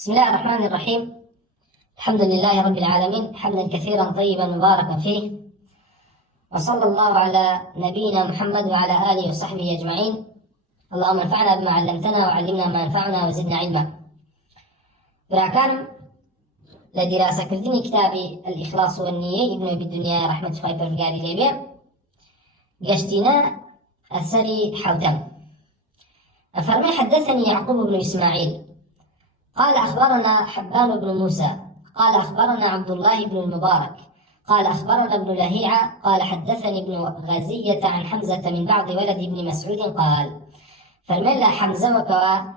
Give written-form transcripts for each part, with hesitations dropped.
بسم الله الرحمن الرحيم. الحمد لله رب العالمين، حمدا كثيرا طيبا مباركا فيه، وصلى الله على نبينا محمد وعلى آله وصحبه أجمعين. اللهم انفعنا بما علمتنا وعلمنا ما ينفعنا وزدنا علما. براكان لدراسة كردني كتاب الإخلاص والنية ابن أبي الدنيا رحمة الله برفقاري ليبيا قشتنا السري حوتم. أفرمي حدثني يعقوب بن إسماعيل قال أخبرنا حبان بن موسى قال أخبرنا عبد الله بن المبارك قال أخبرنا ابن لهيعة قال حدثني ابن غزية عن حمزة من بعض ولد ابن مسعود قال فرمي لا حمزة وكوا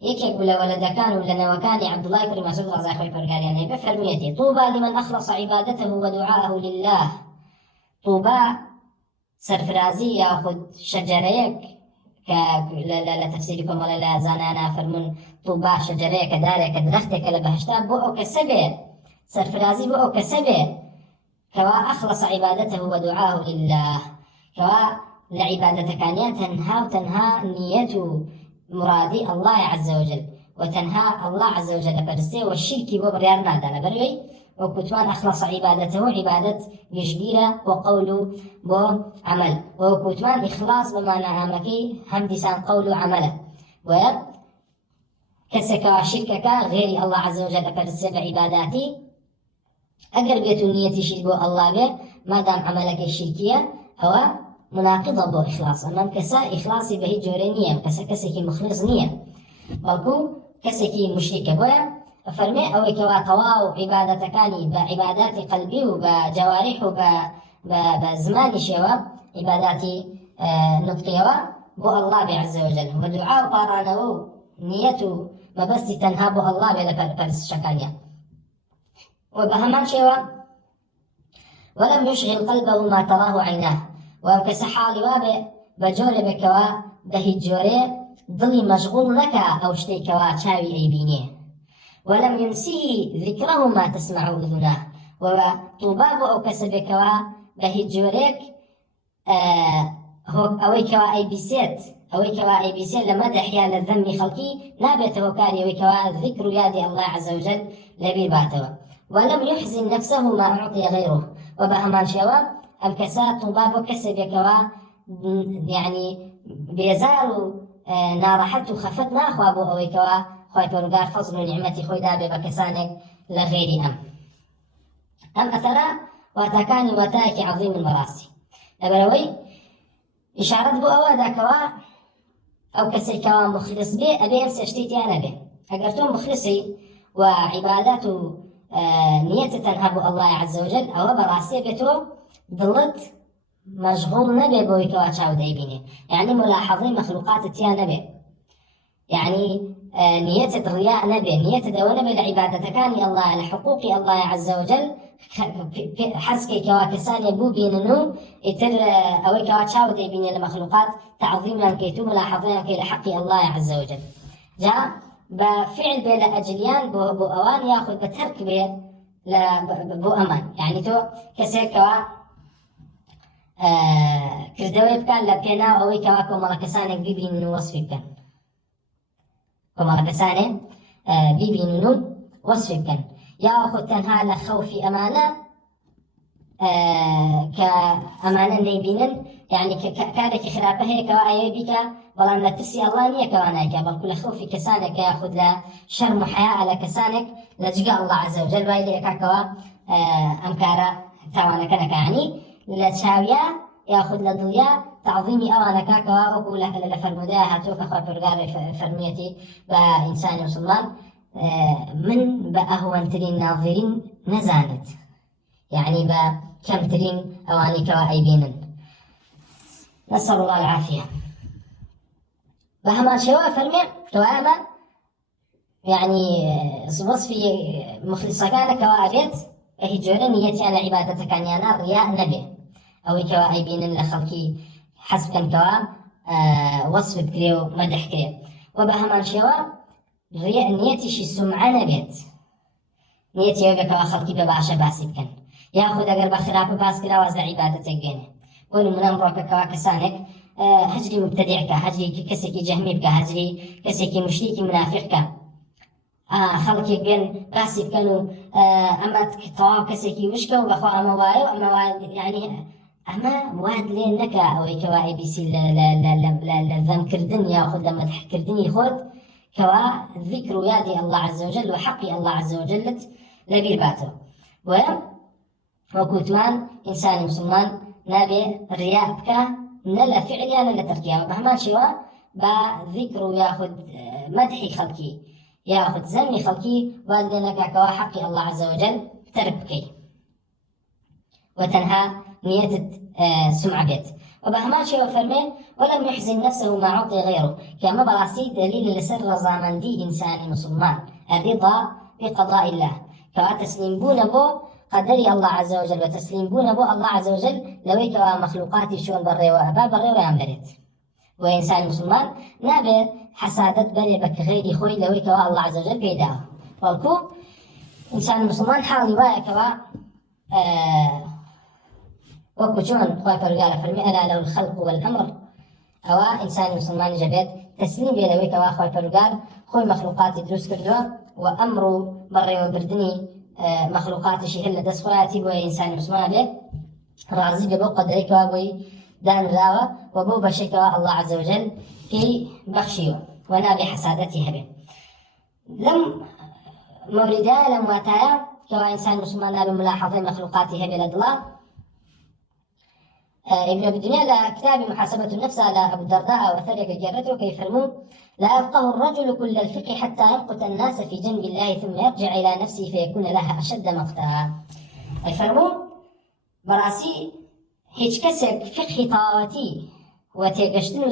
يكيك بلا ولد كانوا لنا وكان عبد الله بن مسعود رضي الله عنه يعني بفرميتي طوبى لمن أخلص عبادته ودعاءه لله. طوبى سرفرازي ياخذ شجريك لا تفسيركم ولا لا زانانا فرمون طوبى شجريك دارك درختك لبهشتا بؤو كسبه سرفرازي بؤو كسبه كوا أخلص عبادته ودعاءه لله كوا لعبادة كانيا تنهى نيته مرادي الله عز وجل وتنهى الله عز وجل برسي والشرك وبريار نادا لبروي وكتمان أخلص عبادته عبادة يشبيرة وقول بو عمل وكتمان إخلاص بمعنى عامكي هم ديسان قول عمله وكسك شركك غير الله عز وجل برسي بعباداتي أقربية النية شربو الله به ما دام عملك الشركية هو مناقضة بو إخلاص. أمام كسا إخلاصي به جورينية كسكي مخلص نية بلكو كسكي مشركة بويا فرمي أو كوا تواو عبادة كاني بعبادات قلبي وبجوارح وبزمان شوا عبادات نطقية بو الله عز وجل ودعاء قارانه نيته ما بس تنهى بو الله بلا برس شكانيا وبهمان شوا ولم يشغل قلبه ما تراه عيناه وكسحال وابه بجور بكوا به جوري ظلي مشغول لك أو شتي كوا تشاوي أي بينيه ولم ينسيه ذكره ما تسمع أذناه وطوباب أو كسب كوا به جوريك هو أوي كوا أي بيسيت أوي كوا أي بيسيت لما دحيا للذم خلقي نابته كاري أوي كوا ذكر يادي الله عز وجل لبير باتوا ولم يحزن نفسه ما أعطي غيره وبهمان شوا الكسات طوباب كسب كوا يعني بيزاروا نارحت خفت ناخوابو أوي كوا خوي برغار فضل ونعمتي خوي دابي بكسانك لغيري أم أثرا واتكاني وتاكي عظيم المراسي لبروي إشارة بو أوا داكوا أو كسي كوا مخلص بي أبي أمسي اشتيتي أنا بي أقرتون مخلصي وعباداته نية تنهب الله عز وجل أو براسي بيتو ضلت مشغول نبي بوي كوا تشاو دايبيني يعني ملاحظين مخلوقات التيا نبي يعني نية الرياء نبي نية دو نبي لعبادة كاني الله لحقوق الله عز وجل حسكي كوا كسان يبو بيننو يتر أوي كوا تشاو دايبيني المخلوقات تعظيما كيتو ملاحظين كي لحق الله عز وجل جاء بفعل بلا أجليان بو أوان ياخذ بترك بي بو أمان يعني تو كسي كوا كردوي بكان لبينا أوي كوا كومالا كسانك بيبين وصفي بكان كومالا كسانك بيبين وصفي بكان ياخذ تنها لخوفي أمانة كأمانة نيبينن يعني كارك خرابه هيك وأي بك بلان لا تسي الله نية كواناك بل كل خوفي كسانك ياخذ لا شرم حياء على كسانك لجاء الله عز وجل وايلي كاكوا أمكارا تاوانا كنك يعني لتشاويا ياخذ لضليا تعظيمي أوانا كاكوا أقول لك لفرموداها توك أخوة برغار فرميتي بإنسان مسلمان من بأهون ترين ناظرين نزانت يعني بكم ترين أواني كوا أيبينن نسأل الله العافية. بهما شوا فرمي تواما يعني وصفي مخلصة كان كوا أبيت هي جورة نيتي على عبادة كان يانا رياء نبي أو كوا أيبينن لخلقي حسب كان كوا وصف بكريو مدح كريو وبهما شوا رياء نيتي شي سمعة نبيت نيتي يوجا كوا خلقي بباشا باسي بكن ياخذ أقر بخراب باس كلا وزع عبادتك بينه ولو من أمرك كوا كسانك هجري مبتدعك هجري كسكي جهمي بك هجري كسكي مشركي منافقك خەڵکی بێن باسی بکەن و ئەمە تەواو کەسێکی وشکە و بەخوا ئەمە وایە و ئەمە یعنی ئەمە واد لێ نەکا ئەوەی کەوا ABC لە ذەمکردن یاخود لە مەدحکردنی خۆت کەوا ذیکر و یادی الله عز وجل و حەقی الله عز وجلت لەبیر باتەوە. وەکوتمان ئینسانی مسلمان نابێ ڕیا بکە نە لە فعلیان نە لە تەرکیان بە هەمان شێوە بە ذیکر و یاخود مەدحی خەڵکی یاخود زەمی خەڵکی واد لێ نەکا کەوا حەقی الله عز وجل تەرک بکەی وتەنها نيتت سمعة بيت. وبهمان شيء وفرمي ولم يحزن نفسه ما عطي غيره كما براسي دليل لسر رضامن دي إنساني مسلمان الرضا بقضاء الله كتسليم بون بو قدري الله عز وجل وتسليم بون بو الله عز وجل لويك مخلوقاتي شون بري وأبا بري ويعملت وإنسان مسلمان نابي حسادت بري بك غيري خوي لويك الله عز وجل بيدا والكو إنسان مسلمان حالي وايك وكجون خوي فرقالة فرمي ألا له الخلق والأمر أو إنسان مسلمان جبت تسليم بينويك وأخوي فرقال خوي مخلوقات دروس كردوا وأمر بري وبردني مخلوقات شيء هلا دسخواتي بو إنسان مسلمان به راضي ببو قدرك وابوي دان راوة وبو بشك الله عز وجل في بخشيو ونابي حسادته به لم موردا لم واتايا كوا إنسان مسلمان نابي ملاحظة مخلوقاته بلد الله ابن أبي الدنيا لا كتاب محاسبة النفس على أبو الدرداء وثريك جرته كيف يفرمون لا يفقه الرجل كل الفقه حتى يمقت الناس في جنب الله ثم يرجع إلى نفسه فيكون لها أشد مقتا يفرمون براسي هيج كسب فقه طاوتي وتيقشتن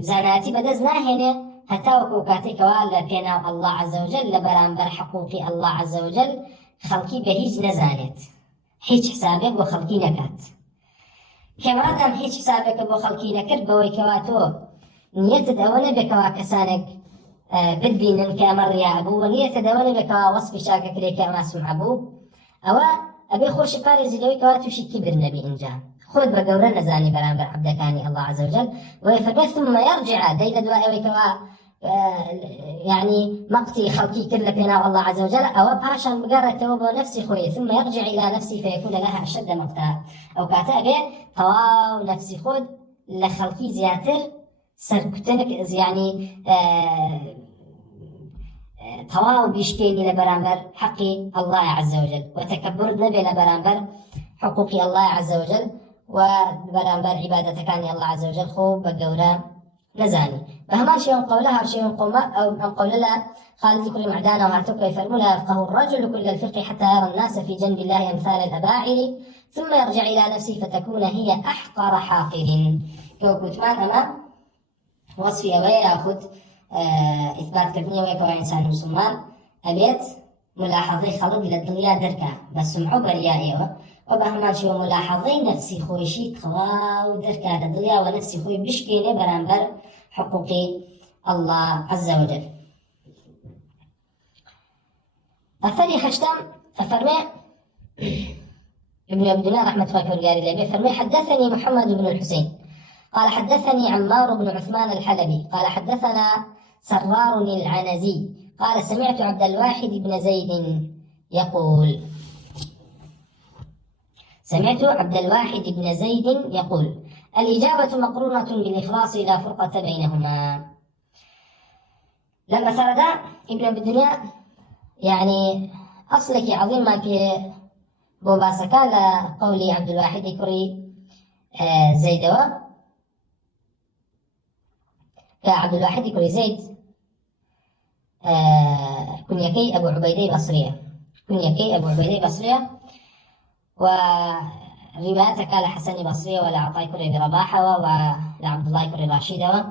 زاناتي بدزنا هنا حتى وكوكاتك ولا بينا الله عز وجل لبرانبر حقوق الله عز وجل خلقي بهيج نزانت هیچ حسابێک بۆ خەڵکی نەکات کەمادام هیچ حسابێک بۆ خەڵکی نەکرد بەوەی کەوا تۆ نیەتت ئەوە نەبێکەوە کەسانێک بتبینن کە ئەمە ڕیا بوو و نیەتت ئەوە نەبێکەوە وەسفی چاکەکرێ کە ئەمە سومعە بوو ئەوە ئەبێ خۆشی پارێزی لەوەی کەوا تووشی کیبر نەبی ئینجا خۆت بە گەورە نەزانی بەرامبەر عەبدەکانی الله عز وجل ويفرمي ثم يرجع دەی لە دوای ئەوەی کەوا يعني مقتي خلقي كل بينا الله عز وجل أو باشا بقرة توبة نفسي خوي ثم يرجع إلى نفسي فيكون لها أشد مقتا أو كاتبه طواو نفسي خود لخلقي زياتر سركتنك يعني طواو بيشكيني لبرامبر حقي الله عز وجل وتكبر نبي لبرامبر حقوق الله عز وجل وبرامبر عبادة كان الله عز وجل خو بقورة نزاني فهمان شيء قولها شيء قوما أو قول لا خالد كل معدانا وهاتوك يفرمون لا يفقه الرجل كل الفقه حتى يرى الناس في جنب الله أمثال الأباعر ثم يرجع إلى نفسه فتكون هي أحقر حاقر كوكوتمان أما وصفي أوي يأخذ إثبات كبنية ويكوى إنسان مسلمان أبيت ملاحظي خلق للدنيا دركا بس سمعوا بريائي وبهمان شو ملاحظي نفسي خويشي خواو دركا للدنيا ونفسي خوي بشكيني برانبر حقوق الله عز وجل. الثاني حشتم ففرمي ابن أبي الدنيا رحمة الله عليه فرمي حدثني محمد بن الحسين قال حدثني عمار بن عثمان الحلبي قال حدثنا سرار العنزي قال سمعت عبد الواحد بن زيد يقول الإجابة مقرونة بالإخلاص لا فرقة بينهما. لما سرد ابن أبي الدنيا يعني أصلك عظيم ما في بوباسكا لقول عبد الواحد كري زيدوا كعبد الواحد كري زيد كنيكي أبو عبيدة بصرية وروايتك على حسن بصرية ولا عطاء كري برباحة ولا عبد الله كري راشدة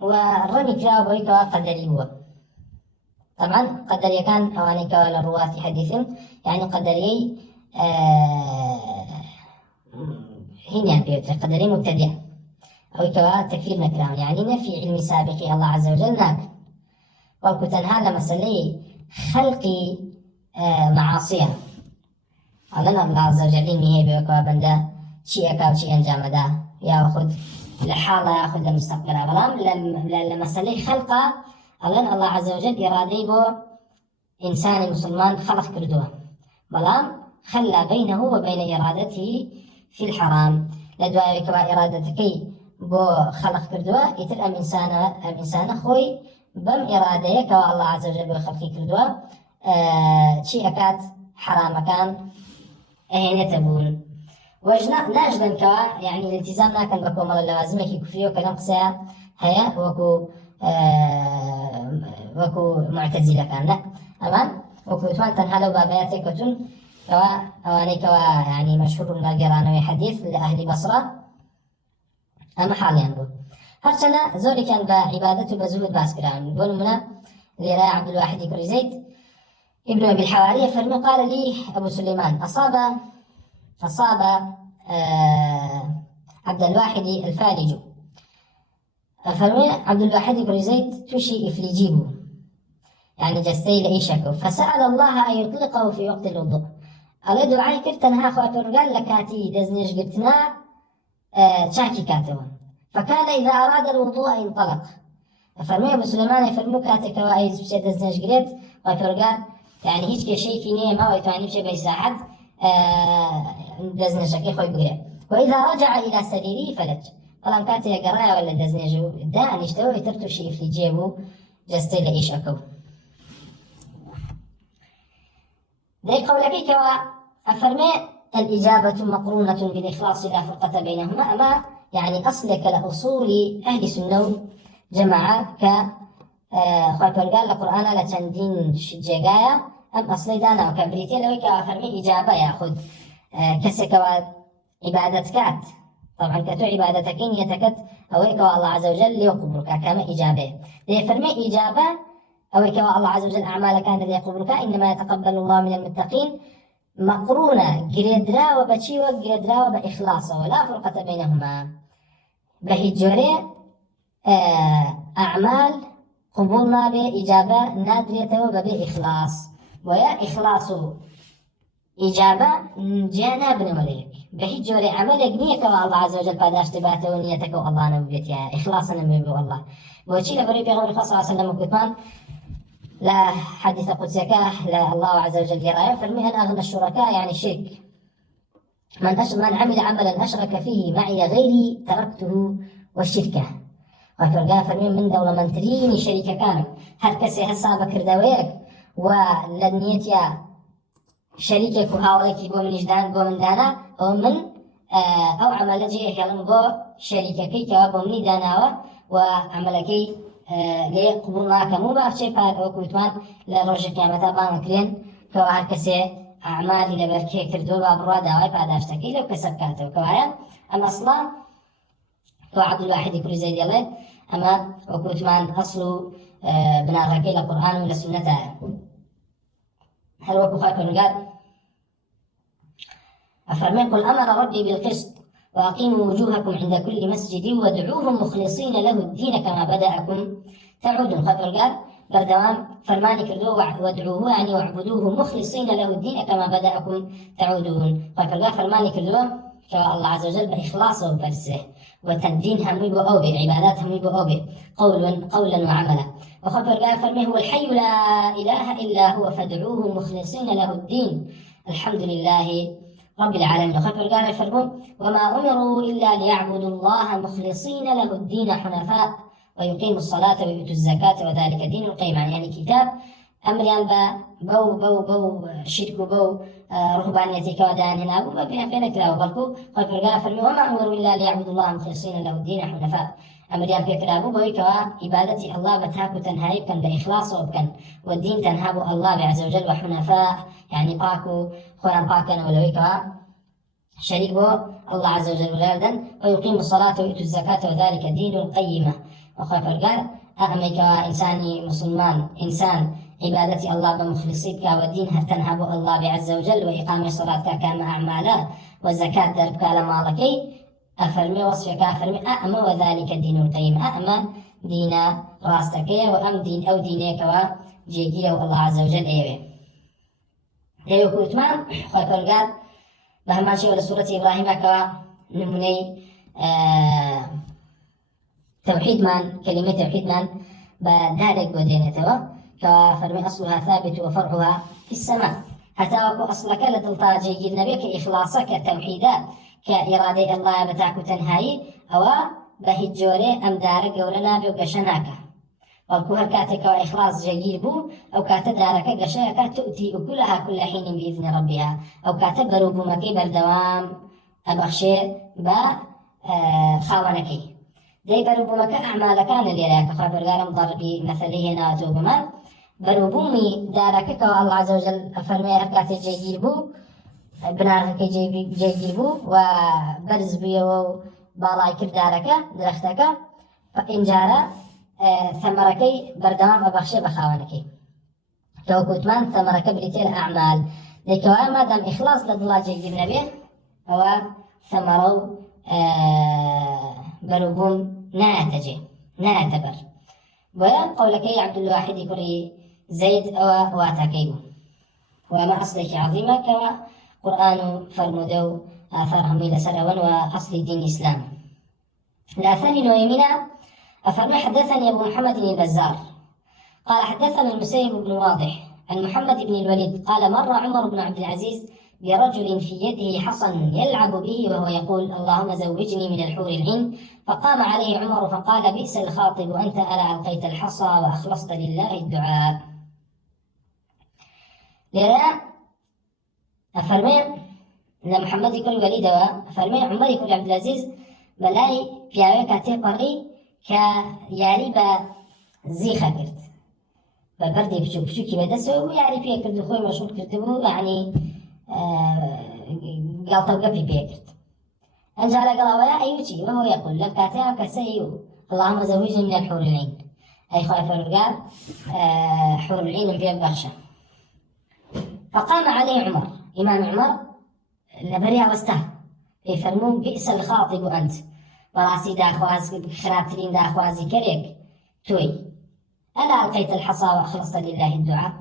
والرمي كلا بريكا قدري هو طبعا قدري كان أوانيك ولا رواة حديث يعني قدري هنا بيوتر قدري مبتدع أو كوا تكفير نكرام يعني نفي علم سابق الله عز وجل ناك وكتن هذا مسألة خلقي معاصية أولا الله عز وجل إني هي بيوكوا بندا شيء أكاو شيء أنجام دا يا أخذ لحالة يأخذ المستقبل بلام لما سلي خلقه أولا الله عز وجل إرادي بو إنسان مسلمان خلق كردوه بلام خلى بينه وبين إرادته في الحرام لدواء كوا إرادتكي بو خلق كردوه يتر إنسان خوي بم إرادية كوا الله عز وجل بو خلق كردوه شيء أكاد حرام كان أهينة بون وجنا ناجدن كوا يعني الالتزام ناكن بكم على اللوازم كي كفريو كنقصها هيا وكو معتزلة كان لا أمان وكو توان تنهلو بابياتك وتن كوا أواني كوا يعني مشهور من القرانوي حديث لأهل بصرة أما حاليا بو هرشنا زوري كان بعبادته بزهود باسكران بون منا لراء عبد الواحد كري زيد ابن أبي الحوارية فرمي قال لي أبو سليمان أصاب عبد الواحد الفارج فرمي عبد الواحد كري زيد تشي إفليجيبه يعني جستي لإيشكو فسأل الله أن يطلقه في وقت الوضوء قال دعاي كرتنها خواتر قال لكاتي دزنيش قرتنا شاكي كاتوا فكان إذا أراد الوضوء انطلق فرمي أبو سليمان فرمو كاتك وأيز بشي دزنيش قريت خواتر قال يعني هيك شيء كيني ما ويتواني بشي بيساعد دزنيش كي خوي بقري وإذا رجع إلى سريره فلج طالما كاتي قرايا ولا دزنيجو داني اشتوي ترتو شي في جيبو جستي لإيشكو ذي قولك كوا أفرمي الإجابة مقرونة بالإخلاص لا فرقة بينهما أما يعني أصلك لأصول أهل سنة جماعة خوي قال القرآن لتندين شجايا أم أصلي دانا وكبريتي لو كوا أفرمي إجابة يأخذ كسكوا عبادتك طبعا كتو عبادتكين يتكت أو كوا الله عز وجل ليقبلك كما إجابة ذي فرمي إجابة أو كما الله عز وجل أعمالك أنت يقبلك إنما يتقبل الله من المتقين مقرونة قريدرا وبتشيوة قريدرا وبإخلاص ولا فرقة بينهما بهجوري أعمال قبولنا بإجابة نادرية وبإخلاص ويا إخلاص إجابة جانا بن وليك بهجوري عملك نيك الله عز وجل بعداش تباته ونيتك والله نبيتها إخلاصا نبي والله وشي لبري بيغمر صلى الله عليه وسلم وكتمان لا حديث قدسك لا الله عز وجل يرى فرمي أن أغنى الشركاء يعني الشرك من عمل عملا أشرك فيه معي غيري تركته والشركة وفرقا فرمي من دولة من تريني شريكة كانوا هل كسي هسا بكر دويك ولنيتيا شريكك وهاوليك بو من إجدان بو من دانا أو من أو عمل جيه يلن بو شريكك كوابو من داناوة وعملكي لێ قبول ناکەم و باچێ پاکوتوان لە ڕۆژە قیامەتە بانگکرێن کەوا هەر کەسێ ئەعمالی لەبەر کێ کردووە با بڕوا داوای پاداشتەکەی لەو کەسە بکاتەوە کەوایە ئەم ئەسڵا کە عەبدولواحید کوڕی زەید دەڵێ ئەمە وەکوتمان ئەسڵ و بناغەکەی لە قورئان و لە سونەتایە هەر وەکو خوای پەروەردگار ئەفەرمێ قل ئەمەرە ڕەبی بالقسط وأقيموا وجوهكم عند كل مسجد وادعوه مخلصين له الدين كما بدأكم تعودون خبر قال بردوام فرماني كردوه وادعوه يعني واعبدوه مخلصين له الدين كما بدأكم تعودون خبر قال فرماني كردوه كما الله عز وجل بإخلاصه وبرسه وتندين هم يبو أوبي عبادات هم يبو أوبي قولا وعملا وخبر قال فرمي هو الحي لا إله إلا هو فادعوه مخلصين له الدين الحمد لله رب العالمين خبر قال فرمون وما أمروا إلا ليعبدوا الله مخلصين له الدين حنفاء ويقيموا الصلاة ويؤتوا الزكاة وذلك دين القيم يعني كتاب أمريان بو شرك بو رهبانيتي كودان هنا وما بينك لا وبركو خبر قال فرمون وما أمروا إلا ليعبدوا الله مخلصين له الدين حنفاء أمريان بيكرابو بويكوا عبادتي الله بتاكو تنهاي كان بإخلاص وبكن والدين تنهابو الله عز وجل وحنفاء يعني باكو خوان باكن ولويكوا شريك بو الله عز وجل ولادا ويقيم الصلاة ويؤتوا الزكاة وذلك دين القيمة وخبر قال أميكوا إنساني مسلمان إنسان عبادتي الله بمخلصيك ودين تنهابو الله عز وجل وإقام الصلاة كان أعمالا والزكاة دربك لمالكي أفرمي وصفك أفرمي أأما وذلك دين القيم أأما دين راستك وأم دين أو دينك وجيجي الله عز وجل أيوه كوتمان خبر قال بهمان شيء ولا سورة إبراهيم كوا نمني توحيد من كلمة توحيد من بدارك ودينتوا كفرمي أصلها ثابت وفرعها في السماء هتاوكو أصلك لدلتا جيد النبي كإخلاصك توحيدا كإرادة الله بتاعك تنهاي أو بهجوري أم دارك ورنا بوقشناك والكوهر كاتك وإخلاص جيد بو أو كات دارك قشاك تؤتي أكلها كل حين بإذن ربها أو كاتب بروبو مكي بردوام أبخشي با خاونكي دي بروبو مكا أعمالكان اللي راك خبر قالم ضربي مثله هنا توبما بروبومي دارك كوا الله عز وجل أفرمي أركات جيد بو بنارك جيد بو وبرز بيو بالاي كردارك درختك فإن جارة ثمركي بردوام أبخشي بخاونكي توكوتمان ثمرك بريتيل أعمال لكوا ما دام إخلاص لله جيد النبي هو ثمرو بروبوم ناتبر وقولك عبد الواحد كري زيد أو واتاكيبو وما أصلك عظيمة كوا قرآن فرمودو آثارهم إلى سرون وأصل دين الإسلام الأثاني نويمنا أفرمي حدثني أبو محمد بن البزار قال حدثنا المسيب بن واضح عن محمد بن الوليد قال مر عمر بن عبد العزيز برجل في يده حصن يلعب به وهو يقول اللهم زوجني من الحور العين فقام عليه عمر فقال بئس الخاطب أنت ألا ألقيت الحصى وأخلصت لله الدعاء لرا أفرمي أن محمد يكون وليد أفرمي عمر يكون عبد العزيز بلاي بياوي كاتي قري كياري بزيخة كرت ببردي بشوكي بدسو وياري بيه كرد خوي مشهور كرتبو يعني قال طبقة في بيكرت أنجال قال ويا أيوتي وهو يقول لك كاتيا كسيو اللهم زوجني من الحور العين أي خايف الرجال حور العين في بخشة فقام عليه عمر إمام عمر لبريا وسته يفرمون بئس الخاطب أنت وراسي داخواز خرابترين داخوازي كريك توي ألا ألقيت الحصى وأخلصت لله الدعاء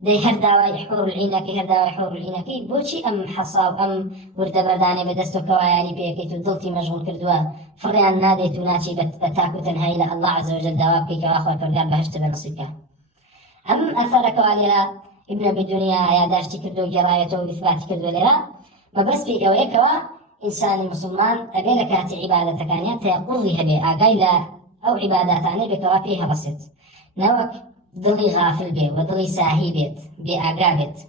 دي هرداوي حور العينكي هرداوي حور العينكي بوشي أم حصاب أم ورد برداني بدستو كواياني بيكي تدلتي مشغول كردوا فريان نادي تناتي بتاكو تنهي إلى الله عز وجل دوابكي كواخوة فرقال بهشت بنصيبك أم أثر كواليرا ابن أبي الدنيا يا داشتي كردو جرايته وإثباتي كردو ليرا ما بس بي أوي كوا إنسان المسلمان أبي لكاتي عبادة كانيا تيقضيها بي أقايلا أو عباداتاني بكوا فيها بسيط نوك ضلي غافل بي وضلي ساهي بيت بأقابت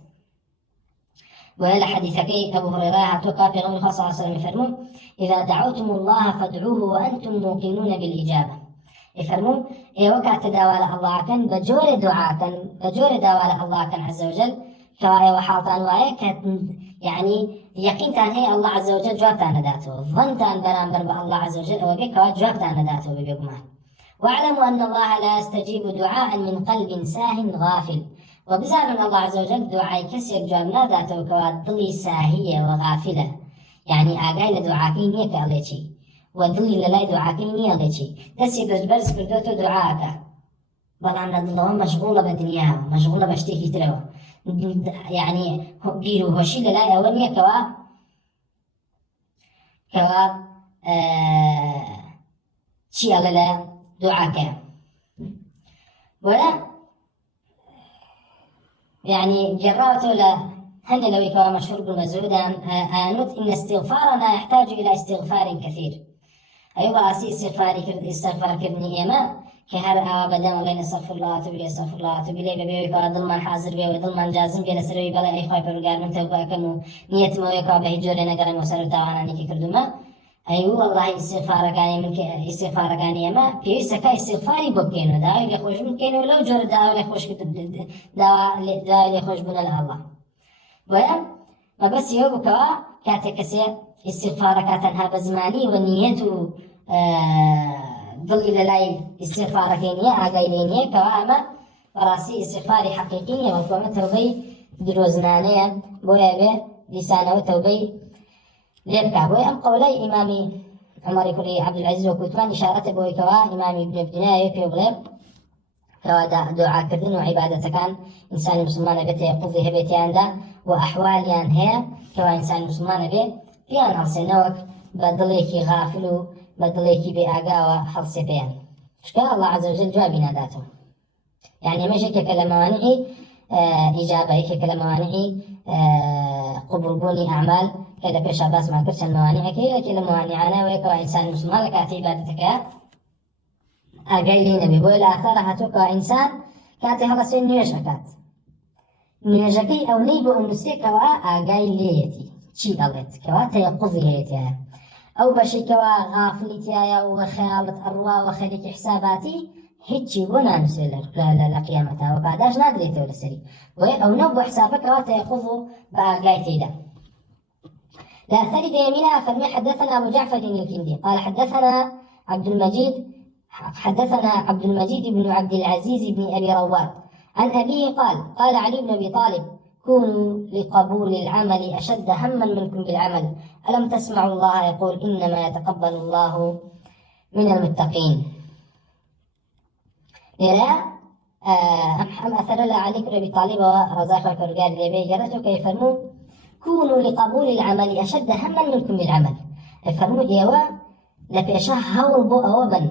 وهذا حديثك أبو هريرة توقع في غير صلى الله عليه وسلم يفرمون إذا دعوتم الله فادعوه وأنتم موقنون بالإجابة يفرمون وكا تداول الله كان بجور دعاء كان بجور داول الله كان عز وجل كواي وحالتان واي يعني يقين تان هي الله عز وجل جوابتان ذاته ظن تان برانبر الله عز وجل أو بك جوابتان ذاته ببقمان واعلموا أن الله لا يستجيب دعاء من قلب ساه غافل وبزعم أن الله عز وجل دعاء كسر جوابنا ذاته كوادلي ساهية وغافلة يعني آقاي لدعاكي نيك عليكي ودلي للاي دعاكي نيك عليكي دسي برز بردوتو دعاءك بلان الله مشغولة بدنياها مشغولة بشتيكي تلو يعني بيرو هوشي للاي أولية كوا شي على لا دعاك ولا يعني جراته لا هل لو يكون مشهور بالمزعودة آنوت إن استغفارنا يحتاج إلى استغفار كثير أيوة أسي استغفار كبني إيما كهر بدأ وغين استغفر الله تبلي استغفر الله تبلي ببيوك ظلما حاضر بي وظلما جازم بي لسروي بلا أي خايف رجال من توبة كمو نية مويكا بهجورنا قرن وسر دعوانا نيكي كردما أيوة والله استغفار كاني من استغفار كاني ما بيسك استغفاري ببكينه داوي لخوش ممكنه لو جور داوي لخوش داوي لخوش بنا الله ويا ما بس يوبك كاتكسي استغفار كاتنها بزماني والنية ضل إلى لاي استغفار كينية عقايلينية كواما وراسي استغفاري حقيقية وكما توبي دروزنانية بويا بي لسانه توبي ليبكى بوي أم قولي إمامي عمر كري عبد العزيز وكتمان إشارة بوي كوا إمامي ابن الدنيا يبي وغلب كوا دعاء كردن وعبادة كان إنسان مسلمان بيته يقضي هبيتي عنده وأحواليان هي كوا إنسان مسلمان بيه بيان هرسنوك بدليكي غافلو بدليكي بأعقا وحلسي بيان شكا الله عز وجل جوابي ناداته يعني ماشي كلموانعي إجابة كلموانعي قبول بوني أعمال كذا بيش عباس ما كرش الموانع كي موانعنا ويكوا إنسان مسلمان لك عبادتك أقايلين نبي بولا أثارها توكا إنسان كاتي هذا سوين نيوشكات نيوشكي أو نيبو النسي كوا أقايليتي شي دلت كوا تيقظي هيتها أو بشي كوا غافلتها وخيالة أروا وخليك حساباتي هيتشي بونا نسيلر لا قيامتها وبعداش نادري تولى سري أو نوبو حسابك كوا تيقظوا بأقايتي ده لا ثالث يمينها فرمي حدثنا أبو جعفر الكندي قال حدثنا عبد المجيد بن عبد العزيز بن أبي رواد عن أبيه قال علي بن أبي طالب كونوا لقبول العمل أشد هما منكم بالعمل ألم تسمعوا الله يقول إنما يتقبل الله من المتقين أم أثر لا علي بن أبي طالب ورزاق فرقال لبي جرته كيف فرموا كونوا لقبول العمل أشد هما منكم بالعمل فرموا إيوا لبيشه هول بو أوبن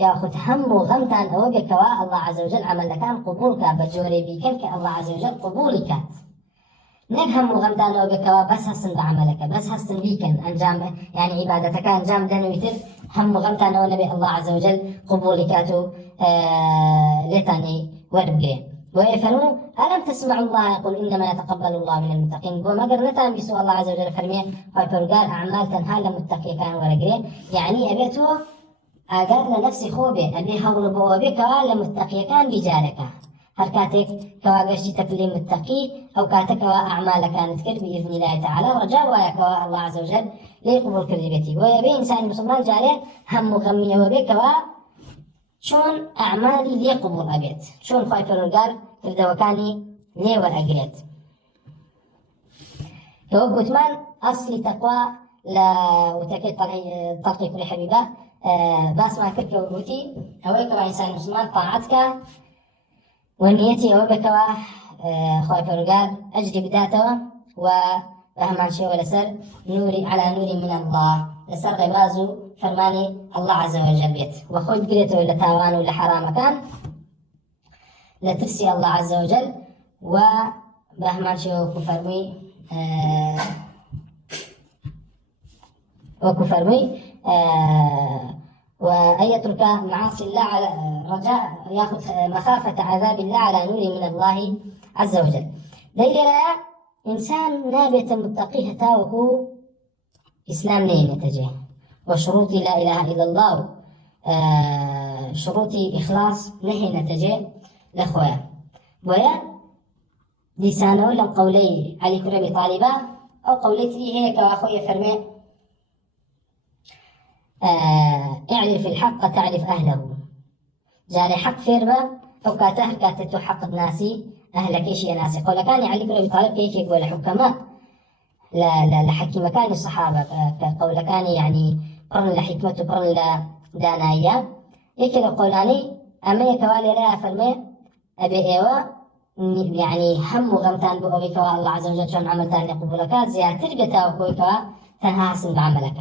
ياخذ هم وغمتان أوبك كوا الله عز وجل عمل لكان قبولك بجوري بيكنك الله عز وجل قبولك نهم وغمتان أوبك كوا بس هسن بعملك بس هسن بيكن أنجام يعني عبادتك أنجام دن ويتر هم وغمتان أو نبي الله عز وجل قبولكاتو لتاني وربيه ويفرموا ألم تسمعوا الله يقول إنما يتقبل الله من المتقين وما قرنتان بسوء الله عز وجل فرميه فالبرقال أعمال تنهى لمتقي كان ورقريه يعني أبيته أقال لنفسي خوبه أبي هول بوابك لمتقي كان بجارك هركاتك كواقشتك لمتقي أو كاتك وأعمال كانت كر بإذن الله تعالى رجاء وياك الله عز وجل ليقبل كذبتي ويبي إنسان مسلمان جاري هم غمي وبك شون أعمالي ليقبل أبيت شون خايف الرجال تبدأ وكاني ليه والأجريت هو قتمان أصل تقوى لا وتكيد طلقي كل حبيبة باس ما كرك وقوتي أويك إنسان مسلمان طاعتك ونيتي أوبك خايف الرجال أجري بداته وأهم شيء ولا سر نوري على نور من الله لسر غبازو فرماني الله عز وجل بيت وخذ قريته ولا تاوان ولا حرام كان لترسي الله عز وجل وبهمان شيء وكفرمي وأن يترك معاصي الله على رجاء يأخذ مخافة عذاب الله على نور من الله عز وجل دليل إنسان نابت متقيه تاوه إسلام نين يتجه وشروط لا إله إلا الله شروط إخلاص نهي نتجه لأخويا ويا لسانه لم قولي علي كربي طالبة أو قولت لي هيك وأخويا فرمي اعرف الحق تعرف أهله جاري حق فيربا أو كاتته حق ناسي أهلك إيش يا ناسي قول كان علي كربي طالب كيك يقول حكماء لا لحكي مكان الصحابة قول كان يعني قرن لحكمته قرن لدانايا يكل قولاني أما يكوالي لا فرمي أبي إيوا يعني هم وغمتان بأوي كوا الله عز وجل شون عملتان لقبولك زيادة تربيته وكوي كوا تنهاسن بعملك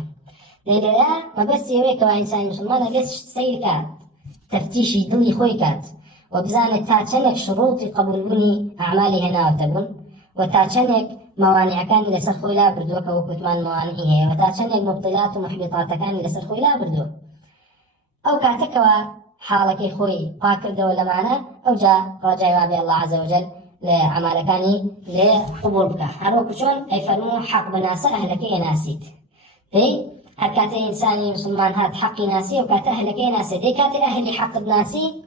ليلة ما بس يوي كوا إنسان مسلمان بس سيرك تفتيش يدلي خويكات وبزانة تاتشنك شروط قبول بني أعمالي هنا وتبون وتاتشنك موانع كان لسر خويلا بردوك وكتمان موانعيه وتاتشنك مبطلات ومحبطات كان لسر خويلا بردو أو كاتكوا حالك خوي قاكر دولة معنا أو جاء رجاء وابي الله عز وجل لعمال كاني لقبول بك هروك شون أي فرمو حق بناس أهلك ناسيت في هكاتي إنساني مسلمان هات حق ناسي وكات أهلك ناسي دي كاتي أهلي حق بناسي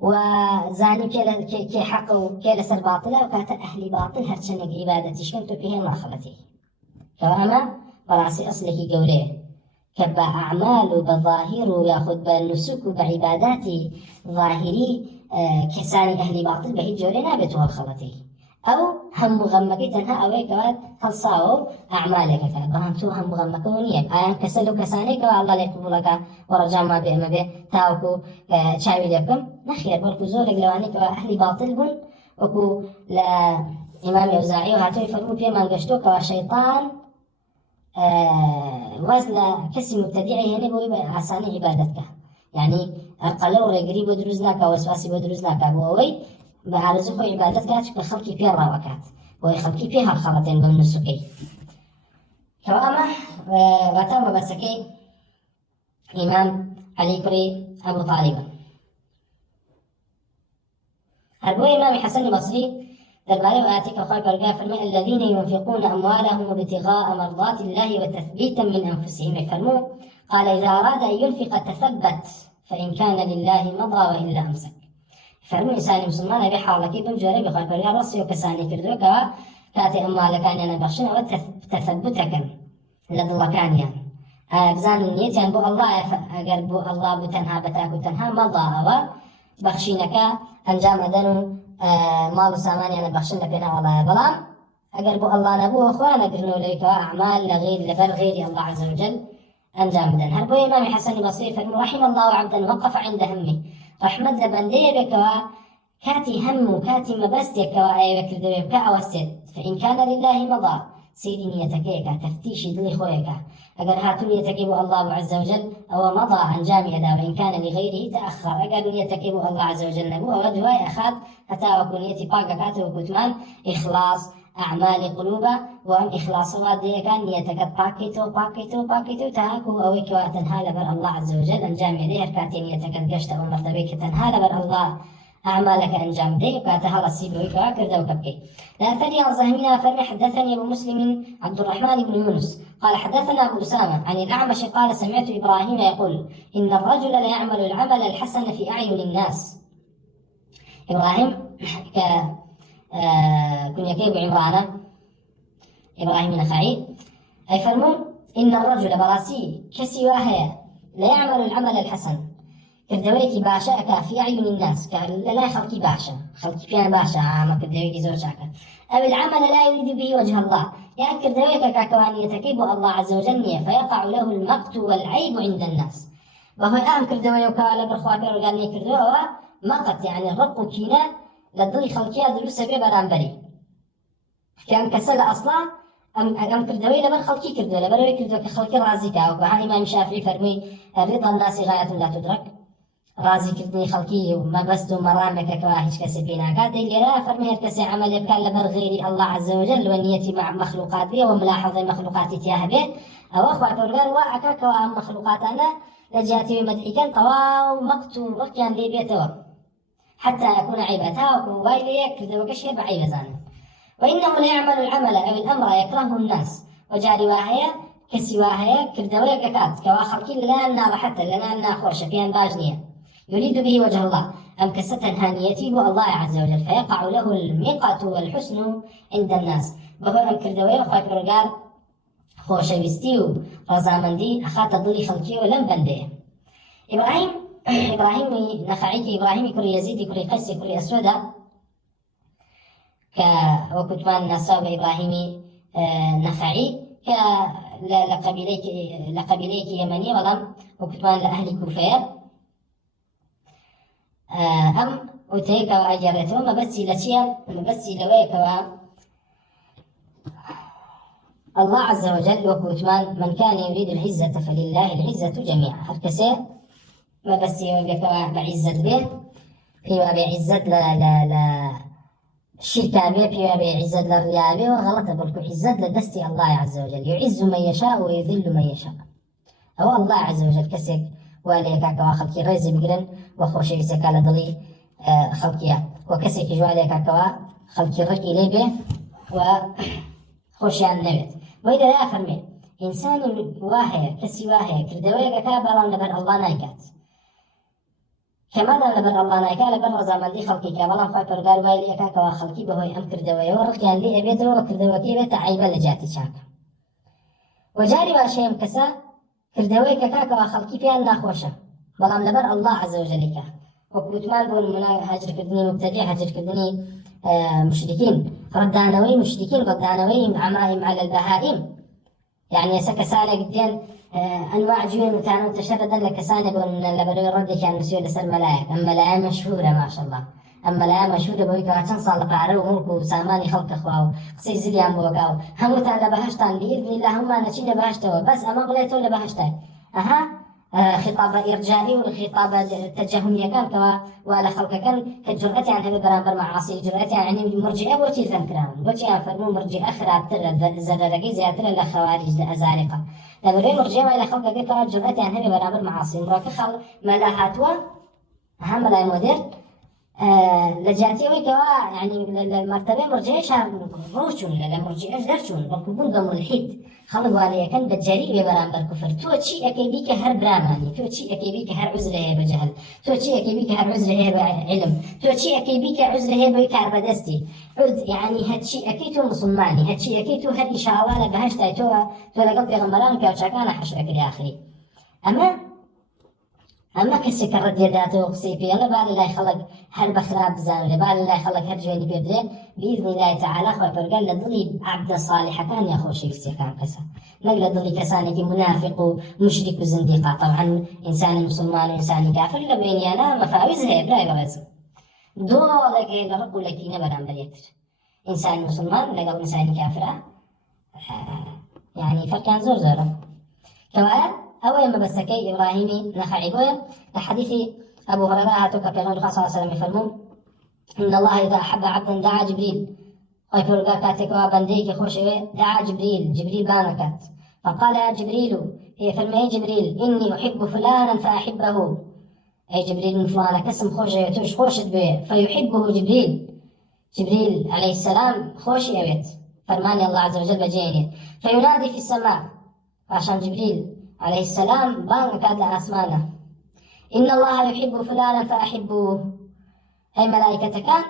وزاني كي حق وكي لسر باطلة وكات أهلي باطل هرشنك عبادتي شكنتو فيه مأخلتي كواما براسي أصله قوليه كبا أعمال بظاهر ياخذ بالنسك بعبادات ظاهري كساني أهل باطل به جورنا بتوها الخلطي أو هم مغمك تنها أوي كواد خلصاو أعمالك بهمتو هم مغمكونية أيام كسلو كساني كوا الله يقبلك ورجع ما به تاوكو شاوي لكم نخير بركو زورك لواني كوا أهل باطل بن وكو لا إمام يوزاعي وهاتو يفرمو بيما نقشتو كوا شيطان وزن كسي مبتدعي هنا بوي عساني عبادتك يعني القلو رقريب ودروزناك وسواسي ودروزناك بوي بعرزو عبادتك شك خلقي فيها الراوكات ويخلقي فيها الخلطين بمن السكي كواما وتم بسكي إمام علي كري أبو طالب هربو إمام حسن البصري درباري وآتيك أخوي برقا فرمي الذين ينفقون أموالهم ابتغاء مرضات الله وتثبيتا من أنفسهم يفرموا قال إذا أراد أن ينفق تثبت فإن كان لله مضى وإلا أمسك فرمو إنسان مسلمان بحالك بمجرد بخوي برقا رصي وكساني كردوك كاتي أموالك أنا بخشنا وتثبتك لدى الله كان يعني بزان النيت يعني بو الله أقر بو الله بتنها بتاك وتنها مضى بخشينك أنجام دنو مال سامان يعني بخشنا بنا والله بلام أقر بو الله نبوه أخوانا قرنوا لك أعمال لغير لبر غير الله عز وجل أنجام دن هربو إمام حسن البصري فرمو رحم الله عبدا وقف عند همه رحمة لبندي بك كاتي هم كاتي مبستك وآي بكر دويبك أوسد فإن كان لله مضى سيدي نيتكيك تفتيشي دلي خويك أقر هاتو نيتكيب الله عز وجل أو مضى عن جامع دا وإن كان لغيره تأخر أقر نيتكيب الله عز وجل نبوه ودواي أخذ حتى وكنيتي باقا كاتو وكتمان إخلاص أعمال قلوبة وأم إخلاص وادي كان نيتك باكيتو تهاكو أويك وتنهال بر الله عز وجل أن جامع دي هركاتي نيتك قشت أو مرتبك تنهال بر الله أعمالك أنجام دي وكاتها رسيب وكاكر دو كبكي لا ثاني عن زهمنا فرمي حدثني أبو مسلم عبد الرحمن بن يونس قال حدثنا أبو أسامة عن الأعمش قال سمعت إبراهيم يقول إن الرجل ليعمل العمل الحسن في أعين الناس إبراهيم كن يكيب عمران إبراهيم النخعي أي فرمون إن الرجل براسي كسواهي ليعمل العمل الحسن كردويكي باشا في أعين الناس لا خلقي باشا خلقي بيان باشا عاما كردويكي زور شاكا أو العمل لا يريد به وجه الله يعني كردويكا كاكواني يتكيب الله عز وجل فيقع له المقت والعيب عند الناس وهو الآن كردويكا لبرخوا بيرو قال لي كردويكا مقت يعني الرق كينا لدلي خلقيا دلو سبيع برانبري كان كسل أصلا أم كردوي لبر خلقي كردوي لبر كردوي كخلقي رازي كاو وها إمام الشافعي فرمي رضا الناس غاية لا تدرك رازي كردني خلقي وما بس مرامك كواهش كسبينا كاد اللي لا فرمي كسي عمل يبكى لبر غيري الله عز وجل ونيتي مع مخلوقات به وملاحظة مخلوقات تياه به أو أخوات الغير وأكاك وأم مخلوقات أنا لجاتي بمدحكا طواو مقتو رقيان لي بيتوا حتى يكون عيبتها وكون وايلي كردو كشير بعيب زان وإنه لا يعمل العمل أو الأمر يكرهه الناس وجاري واهية كسواهية كردوية ككات كوا خلقي لنا النار حتى لنا النار خوشة بيان باجنية يريد به وجه الله أم كسة هانيتي الله عز وجل فيقع له الميقة والحسن عند الناس بهو أم كردوية خواهي برقار خوشة بستيو رزامندي أخات ضلي خلقي ولم بنده إبراهيم نخعيك إبراهيم كري يزيد كري قيس كري أسودة وكتمان نصاب إبراهيم نخعي لقبيليك يمني وضم وكتمان لأهل كوفير أم أتيك وأجرته ما بسي لشيا ما بسي لويك الله عز وجل وكتمان من كان يريد العزة فلله العزة جميعا هركسي ما بس يوجك بعزة به فيما بعزة لا الشركة به فيما بعزة للرياء به وغلط بلكو عزة لدستي الله عز وجل يعز من يشاء ويذل من يشاء أو الله عز وجل كسك واليك كوا خلقي ريزي بقرن وخوشي يسكا لضلي خلقيا وكسك جواليك كوا خلقي رقي لي به وخوشي عن نبت وإذا لا أفرمي إنسان واهية كسي واهية كردوية كابلا لبر الله نايكات كما لبر الله نايكا لبر رزامان دي خلقي كابلا فاكر قال وايلي كوا خلقي بهوي أم كردوية ورقيان لي أبيته وكردوية بيت عيبا لجاتي شاكا وجاري واشي مكسا كردوية كوا خلقي بيان ناخوشا بلام لبر الله عز وجل كا وكوتمان بول منا هجر كردني مبتدع هجر كردني مشركين ردانوي مشركين ردانوي عمائم على البهائم يعني سكسانة قدين أنواع جيون وتعانوا تشردا لكسانة بون لبروي ردي كان مسيو لسر ملايك أما ملايك مشهورة ما شاء الله أما لا مشهود بويك عشان صار قعرة وملك وساماني خلق أخواه قصي زليان بوكاو هموتان لبهشتان بإذن الله هم نشيد لبهشتوا بس أما بليتوا لبهشتان خطاب إرجائي والخطاب التجاهمي كان كوا ولا خلق كان كجرأتي عن هذا برامبر معاصي جرأتي عن مرجئة بوتي ثنكران بوتي فرمو مرجئة أخرى ترى زررقي زيادة لخوارج أزارقة لبري مرجئة ولا خلق كوا جرأتي عن هذا برامبر معاصي مراك خل ملاحاتوا هم لا موديل لجاتي ويكوا يعني المرتبة مرجئة شهر روشون لمرجئة درشون بكون بملحد خلق والي كان بجري ببرامبر كفر تو شيء أكيبيك هر براماني تو شيء أكيبيك هر عذر هي بجهل تو شيء أكيبيك هر عذر هي بعلم تو شيء أكيبيك عذر هي بكار بدستي عد يعني هالشيء أكيد مسلماني هالشيء أكيد هر إن شاء الله لبهشت تو لقب يغمران كأشكان حشرك الآخري أما كسك الرد يداته وقصيبي يلا بال الله يخلق هل بخراب زان بال الله يخلق هل جواني بيبدين بإذن الله تعالى خبر قال لضلي عبد صالح كان يخوش يكسيكان كسا نقل ضلي كسانك منافق ومشرك وزنديقة طبعا إنسان مسلمان وإنسان كافر لبيني أنا مفاوز هي براي برزو دولك لرقو لكي نبران بريتر إنسان مسلمان لقل إنسان كافر يعني فرقان زور زورا كوال أول ما بسكي إبراهيمي نخعي بويا لحديث أبو هريرة هاتوك بيغمبر صلى الله عليه وسلم يفرمون إن الله إذا أحب عبدا دعا جبريل ويفرقا كاتك وبنديك خوشي دعا جبريل بانكات فقال يا جبريل هي فرمي جبريل إني أحب فلانا فأحبه أي جبريل من فلانا كسم خوشي يتوش خوشت به فيحبه جبريل عليه السلام خوشي يبيت فرماني الله عز وجل بجيني فينادي في السماء عشان جبريل عليه السلام بانكات لأسمانه إن الله يحب فلانا فأحبوه أي ملائكة كان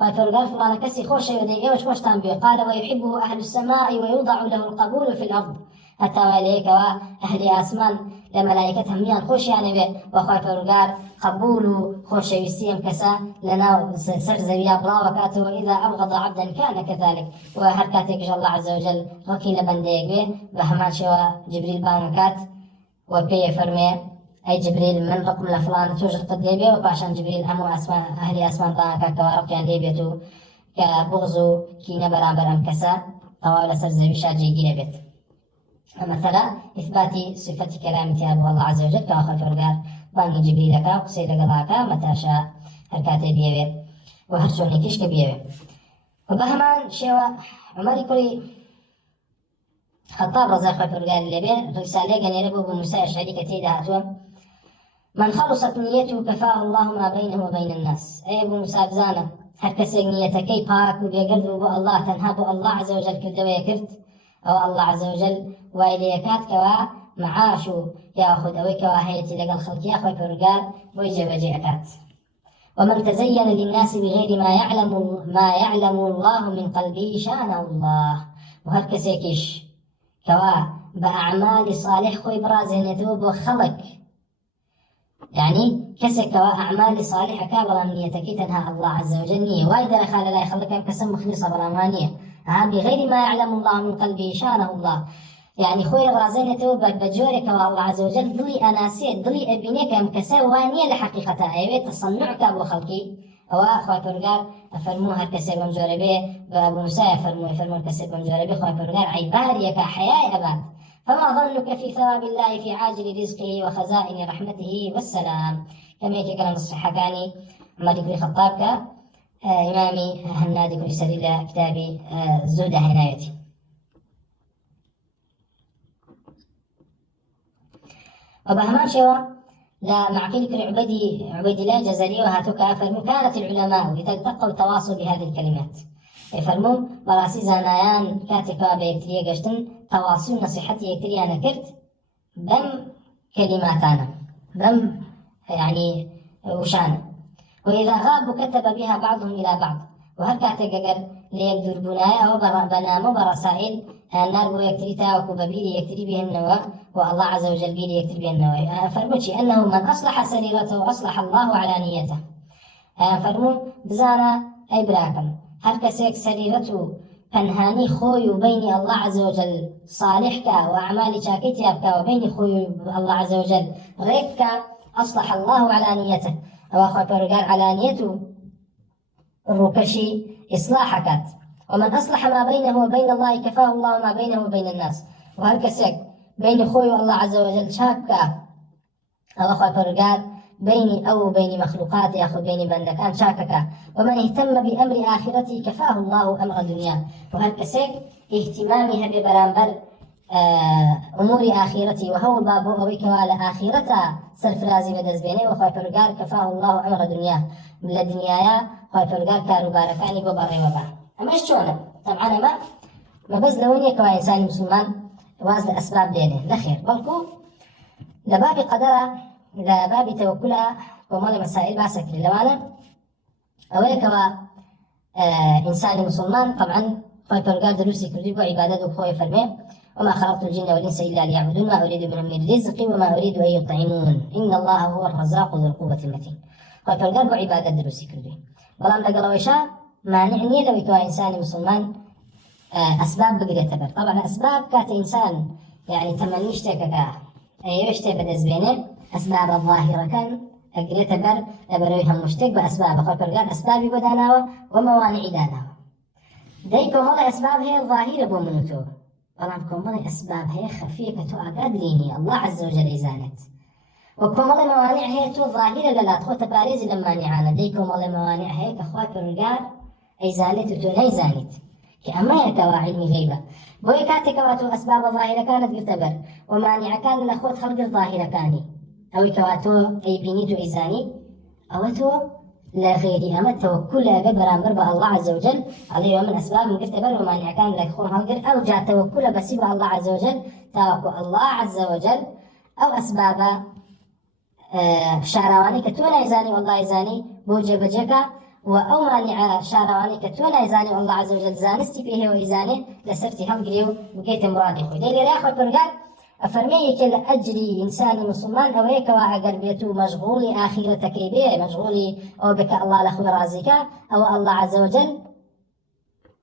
فقال فلانا كسي خوش يدي إيوش خوش تنبيه قال ويحبه أهل السماء ويوضع له القبول في الأرض حتى وإليك وأهل أسمان لملائكتهم ميان خوش يعني به وخوي فرقار قبول خوش يسيم كسا لنا سرزبيا بلا وكاته وإذا أبغض عبدا كان كذلك وهركاتك الله عز وجل ركي لبنديك به بهمان شوى جبريل بانكات وبي فرمي أي جبريل من رقم لفلان توجد قد ليبيا وباشان جبريل همو أهل أسمان بانكات كوارقيان ليبيتو كبغزو كينا برامبر أمكسا طوال سرزبي شاجي جيبت مثلا إثبات صفة كلام تيابه الله عز وجل كأخذ فرقار باني جبريلك وقصيد قضاك متى شاء هركاتي بيوي وهرشوني كيش كبيوي وبهمان شوى عمري كوري خطاب رزاق فرقار اللي بيه رسالة قال يربو بمساء شعري كتيدة هاتوا من خلصت نيته كفاه الله ما بينه وبين الناس أي أبو موسى بزانة هركسي نيتكي باك وبيقربوا الله تنهابوا الله عز وجل كردوا يكرت أو الله عز وجل وإليكات كوا معاشو ياخذ أو كوا هيتي لقى الخلق ياخذ فرقان ويجب جيكات ومن تزين للناس بغير ما يعلم الله من قلبه شانه الله وهركسيكيش كوا بأعمال صالح خوي برازين يتوب وخلق يعني كسك كوا أعمال صالحة كابرا نيتك تنهى الله عز وجل نية وإذا خال لا يخلق كسم مخلصة برامانية بغير ما يعلم الله من قلبه شانه الله يعني خوي رازين توبة بجورك والله عز وجل ضلي أناسي ضلي أبينيك أمكسا وانية لحقيقة أيوة تصنعك أبو خلقي أو أخوة فرقار أفرموها كسب مجربي بأبو موسى يفرموا كسب مجربي خوة فرقار عباديك حياء أباد فما ظنك في ثواب الله في عاجل رزقه وخزائن رحمته والسلام كما يكي كلام الصحاباني عمر بن خطابك إمامي هنادي كل سبيل كتابي زودة عنايتي وبهمان شوى لا معقلك عبيد الله الجزري وهاتوك فرمو كانت العلماء إذا التقوا تواصوا بهذه الكلمات يفرمو براسي زانايان كاتكا بيكتريا قشتن تواصل نصيحتي يكتري أنا كرت بم كلماتانا بم يعني وشانا وإذا غابوا كتب بها بعضهم إلى بعض وهل كاتقر ليقدر بنايا وبنامو برسائل النار ويكتريتا وكبابيلي يكتري بهن والله عز وجل بيلي يكتري بهن فرموشي أنه من أصلح سريرته أصلح الله على نيته فرمو بزانا أي براكم هل كسيك سريرته پنهانی خوی و بین الله عز وجل صالح کا و اعمال چاکیتی ابکا و بین خوی الله عز وجل ریک کا اصلح الله علانیته او اخوة پرگار علانیتو الركشي إصلاحكات، ومن أصلح ما بينه وبين الله كفاه الله ما بينه وبين الناس. وهل كسك بين خوي والله عز وجل شاكا أو أخوة فرقار بيني أو بين مخلوقاتي أخو بين بندكان شاككا. ومن اهتم بأمر آخرتي كفاه الله أمر دنياه. وهل كسك اهتمامها ببرامبر أمور آخرتي وهو بابو أويك وعلى آخرتا سرفرازي بدز بيني وخوي فرقار كفاه الله أمر دنياه من الدنيا خوي فرقار كارو باركاني ببري وبا. أما شلون طبعا ما بس لوني كوا إنسان مسلمان واز لأسباب دينه لخير بلكو لباب قدرة لباب توكلها ومال مسائل باسك لوانا أولي كوا إنسان مسلمان طبعا خوي فرقار دروسي كردي عبادته خوي فرمي وما خلقت الجن والإنس إلا ليعبدون ما أريد منهم من رزق وما أريد أن يطعمون إن الله هو الرزاق ذو القوة المتين. خوي فرقار عبادة دروسي كردي بلام لقلويشا مانعني لو يكون إنسان مسلمان أسباب بقدر تبر. طبعا أسباب كات إنسان يعني تمنيش تككا أيوش تبدز بينه أسباب الظاهرة كان أقدر تبر لبرويهم مشتك بأسباب خوي فرقار أسباب بداناوة وموانع داناوة ديكم والله أسباب هي الظاهرة بومنوتو بلام كومالي أسباب هي خفيفة أقادريني الله عز وجل إزالت وكومالي موانع هي تو ظاهرة لا تخو تباريز لما نعانا دي كومالي موانع هي كخوات الرجال إزالت وتو نيزالت كأما يكوا علمي غيبة بوي كاتك واتو أسباب الظاهرة كانت قرتبر ومانع كان لأخوات خلق الظاهرة كاني أو كواتو أي بينيتو إزاني أو تو لا غيري أما توكل ببرامبر الله عز وجل عليه من أسباب من قرتبر ومانع كان لأخوهم هلقر أو جاء توكل بس الله عز وجل توكل الله عز وجل أو أسباب شعرواني كتونا إزاني والله إزاني بوجه بجكا وأو مانع شعرواني كتونا إزاني والله عز وجل زانستي فيه وإزاني لسرتي هلقريو بقيت مرادي خوي ديلي رياخو برقال أفرمي كل أجري إنسان مسلمان أو هيك واعقر بيتو مشغولي آخرتك بيه مشغولي أو بك الله لخو رازك أو الله عز وجل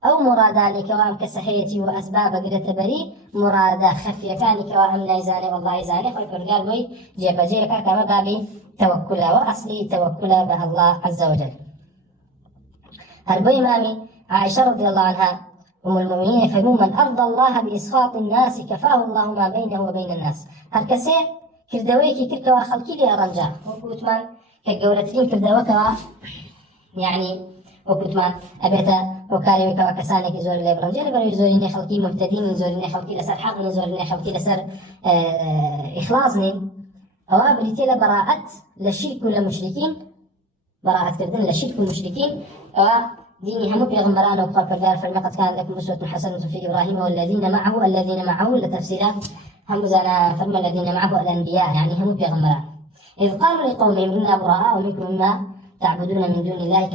أو مراداني كوام كسحيتي وأسباب قرة بري مرادة خفية كاني كوام نيزاني والله يزاني خوي برقال بوي جيب جيكا كما بابي توكلا وأصلي توكلا به الله عز وجل. هربوي مامي عائشة رضي الله عنها أم المؤمنين فمن من أرضى الله بإسخاط الناس كفاه الله ما بينه وبين الناس. هركسي كردويكي كركوا خلقي لي أرنجا وكوتمان كجورتين كردوكوا يعني وكوتمان أبيتا وكاري وكوا كسانك زور اللي برنجا لبرو يزوريني خلقي مهتدين يزوريني خلقي لسر حق يزوريني خلقي لسر إخلاصني أو أبريتي لبراءة لشرك ولا مشركين براءة كردن لشرك والمشركين أو ديني هم بيغمران وقال فرقال فلقد كان لكم أسوة حسنة في إبراهيم والذين معه لتفسيرا هم زانا فرما الذين معه الأنبياء يعني هم بيغمران إذ قالوا لقومهم إنا براء منكم مما تعبدون من دون الله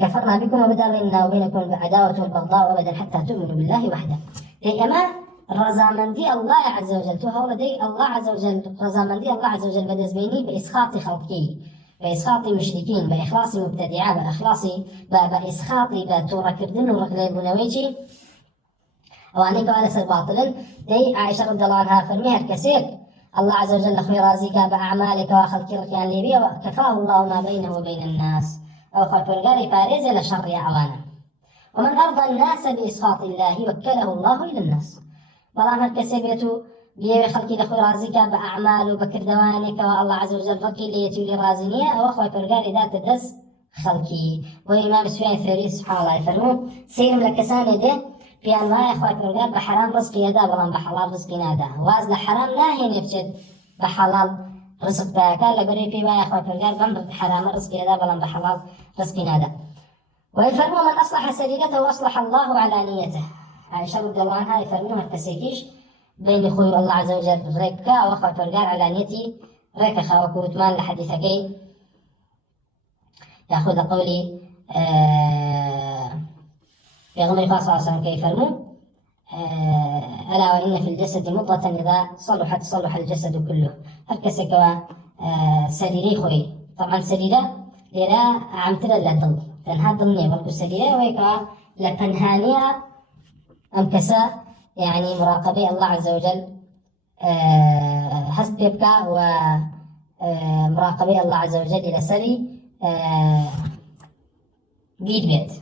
كفرنا بكم وبدا بيننا وبينكم العداوة والبغضاء أبدا حتى تؤمنوا بالله وحده. دي أما رزامندي الله عز وجل توها دي الله عز وجل رزامندي الله عز وجل بدز بيني بإسخاط خلقه بإسخاط مشركين بإخلاص مبتدعة بإسخاط بتورا كردن ورقلي بنويجي وعنيك على سر باطل دي عائشة رضي الله عنها فرميها الكثير الله عز وجل خير رازقك بأعمالك وخلقك يعني ليبيا كفاه الله ما بينه وبين الناس أو خلقاري باريز لشر أعوانا. ومن أرضى الناس بإسخاط الله وكله الله إلى الناس بلان هالكسيبيتو بيوي خلقي لخوي رازقك بأعمال وبكردوانك والله عز وجل ركي ليتولي رازنية أو أخوي فرقاري ذات الدس خلقي. وإمام سفيان الثوري سبحان الله يفرمون سير لكساني ده في أنواع أخوي فرقار بحرام رزقي يدا بلان بحلال رزقي نادا واز لحرام ناهي نفجد بحلال رزق باكا لبري في ما أخوي فرقار بان بحرام رزقي يدا بلان بحلال رزقي نادا. ويفرمون من أصلح سريرته وأصلح الله على نيته. عائشة رضي الله عنها يفرمون التسيكيش بين خوي الله عز وجل ريكا وأخوي فرقار على نيتي ريكا خاوكو وثمان لحديثكي يأخذ قولي في غمر صلى الله عليه وسلم كيف فرموا ألا وإن في الجسد مضغة إذا صلحت صلح الجسد كله. هركسكوا سريري خوي طبعا سريرة لرا عمتلا لا ضل تنها ضمنية بركو سريرة ويكوا لتنهانية أمكسا يعني مراقبة الله عز وجل حسب يبكى ومراقبة الله عز وجل إلى سري بيد بيت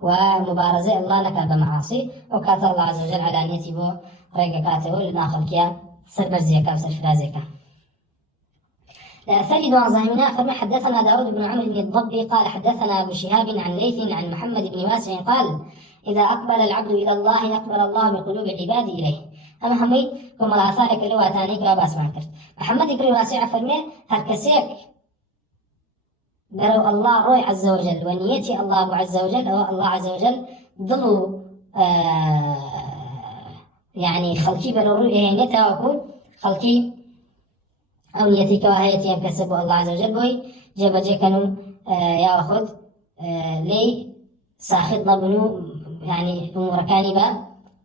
ومبارزة الله لك بمعاصي وكات الله عز وجل على نيتي بو ريقكاته لناخل كيا سربر زيكا وسرفرا زيكا. ثالث وظاهرنا فرما حدثنا داود بن عمرو بن الضبي قال حدثنا أبو شهاب عن ليث عن محمد بن واسع قال إذا أقبل العبد إلى الله أقبل الله بقلوب العباد إليه. أما همي كما الآثار كلوا تاني كوا باسمان كرت محمد بن واسع فرمي هركسيك برو الله روي عز وجل ونيتي الله عز وجل أو الله عز وجل ضلوا يعني خلقي برو روي نتاوكو خلقي أو نيتي كواهيتي يكسبوا الله عز وجل بوي جب جكنوا ياخذ لي ساخطنا بنو يعني أموركاني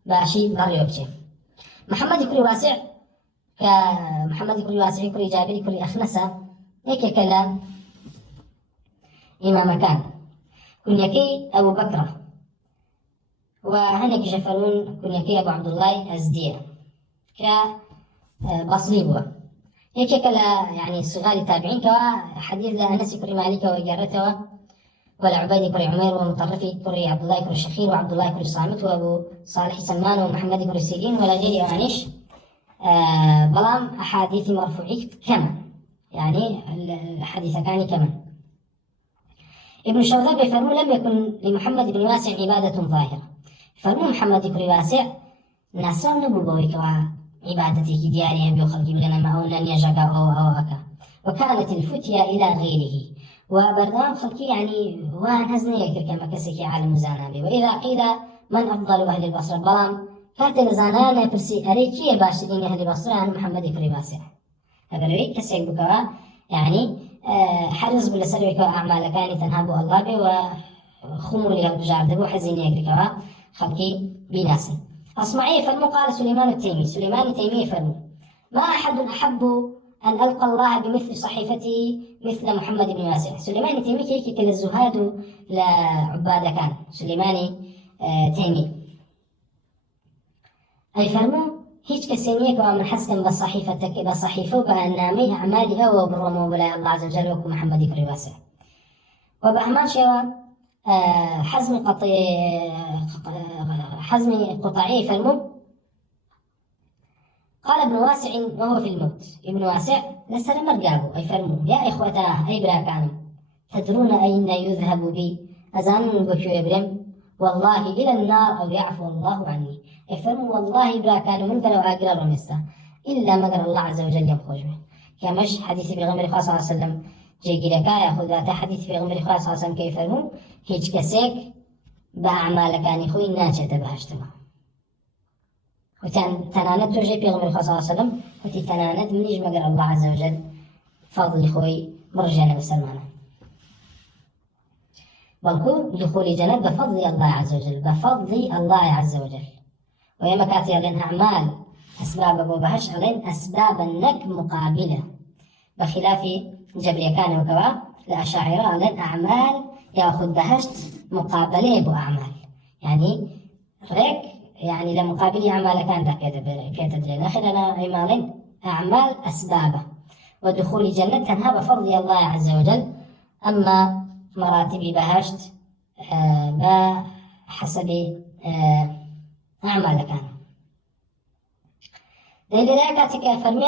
باشي بريوبشي. محمد كل واسع كمحمد كل واسع كل جابر كل أخنسة هيك كلام إمام كان كنيكي أبو بكر وهنك جفرون كنيكي أبو عبد الله أزدية كبصري بوا هيك كلا يعني صغار تابعين كوا حديث لأنس كري مالك وجرته ولا عبيد كري عمير ومطرفي كري عبد الله كري الشخير وعبد الله كري الصامت وأبو صالح سمان ومحمد كري السيرين ولا غير عنيش بلام أحاديث مرفوعي كما يعني الحديث كان كما. ابن الشوذب يفرمون لم يكن لمحمد بن واسع عبادة ظاهرة فرمون محمد كري واسع ناسا نبوبوي كوا عبادتي ديارهم بيخلقي بلنا ما هو لن يجاقا أو أكا وكانت الفتية إلى غيره وبرنامج خلقي يعني وهزني يكر كما كسكي عالم زانابي. وإذا قيل من أفضل أهل البصرة بلام كاتل زانانا برسي أريكي باشدين أهل البصرة عن محمد كري واسع أقلوي كسيك بكوا يعني حرز بلا سروي كوا أعمال كاني تنهابو الله بي وخمولي بجارد بو حزين يكر كوا خلقي بناسي. أصمعي فرمو قال سليمان التيمي فرمو ما أحد أحب أن ألقى الله بمثل صحيفتي مثل محمد بن واسع. سليمان التيمي كيكي كل الزهاد لعبادة كان سليماني تيمي أي فرمو هيج كسينيك ومن حسن بصحيفة وبأنامي أعمالها وبرمو بلا الله عز وجل وكو محمد بن واسع. وبأهمان شوى حزم قطعي فرمو قال ابن واسع وهو في الموت ابن واسع لسر مرقابه أي فرمو يا إخوتاه أي براكانو تدرون أين يذهب بي أزان بكيو يبرم والله إلى النار أو يعفو الله عني. أي فرمو والله براكانو من بلو آقرار ومستا إلا مقر الله عز وجل يمخوش به كمش حديث بغمر خاص صلى الله عليه وسلم جيجي لكا يأخذ ذات حديث بغمر خاص صلى الله عليه وسلم كيف فرمو هيج كسيك بأعمال كان يخوي ناجة بهشتما وكان تنانت توجي بيغمر صلى الله عليه وسلم وتي تنانت من يجمع الله عز وجل فضل خوي مرجانا بسلمانا بلكو دخول جنة بفضل الله عز وجل بفضل الله عز وجل. ويما كاتي لأنها أعمال أسباب أبو بهش علين أسباب النك مقابلة بخلاف جبرية كان وكوا لأشاعرة علين أعمال يأخذ بهشت مقابلة بأعمال يعني ريك يعني لمقابل أعمال كانت كيتدرين أخيرا أعمال أعمال أسبابه ودخول جنة تنهى بفضل الله عز وجل. أما مراتب بهشت بحسب أعمال كان لذلك فرمي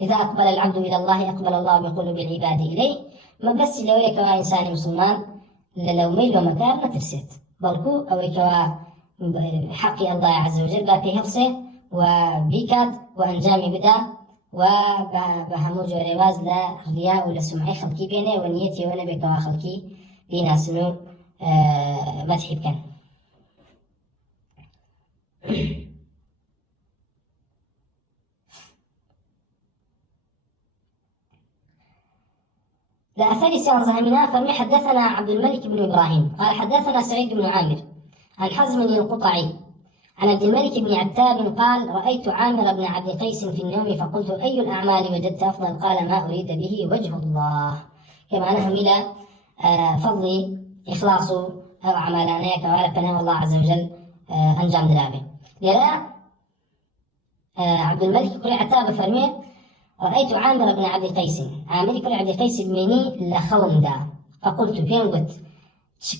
إذا أقبل العبد إلى الله أقبل الله بقلوب العباد إليه ما بس لو يكوا إنسان مسلمان لو ميل ومكان ما ترسيت بلكو أو يكوا حقي الله عز وجل باقي حفصه وبيكات وأنجامي بدا وبهموج ورواز لا رياء ولا سمعي خلقي بينه ونيتي وانا بكوا خلقي بينا سنو مدحي بكان. لأثر سيان زهمنا فرمي حدثنا عبد الملك بن إبراهيم قال حدثنا سعيد بن عامر عن حزم القطعي عن عبد الملك بن عتاب قال رأيت عامر بن عبد قيس في النوم فقلت أي الأعمال وجدت أفضل قال ما أريد به وجه الله كما نهم إلى فضل إخلاص أو أعمالنا كوالب بنام الله عز وجل أنجام درابه. لذا عبد الملك بن عتاب فرمي رأيت عامر بن عبد قيس عامر بن عبد قيس بمني لخوندا فقلت فين قلت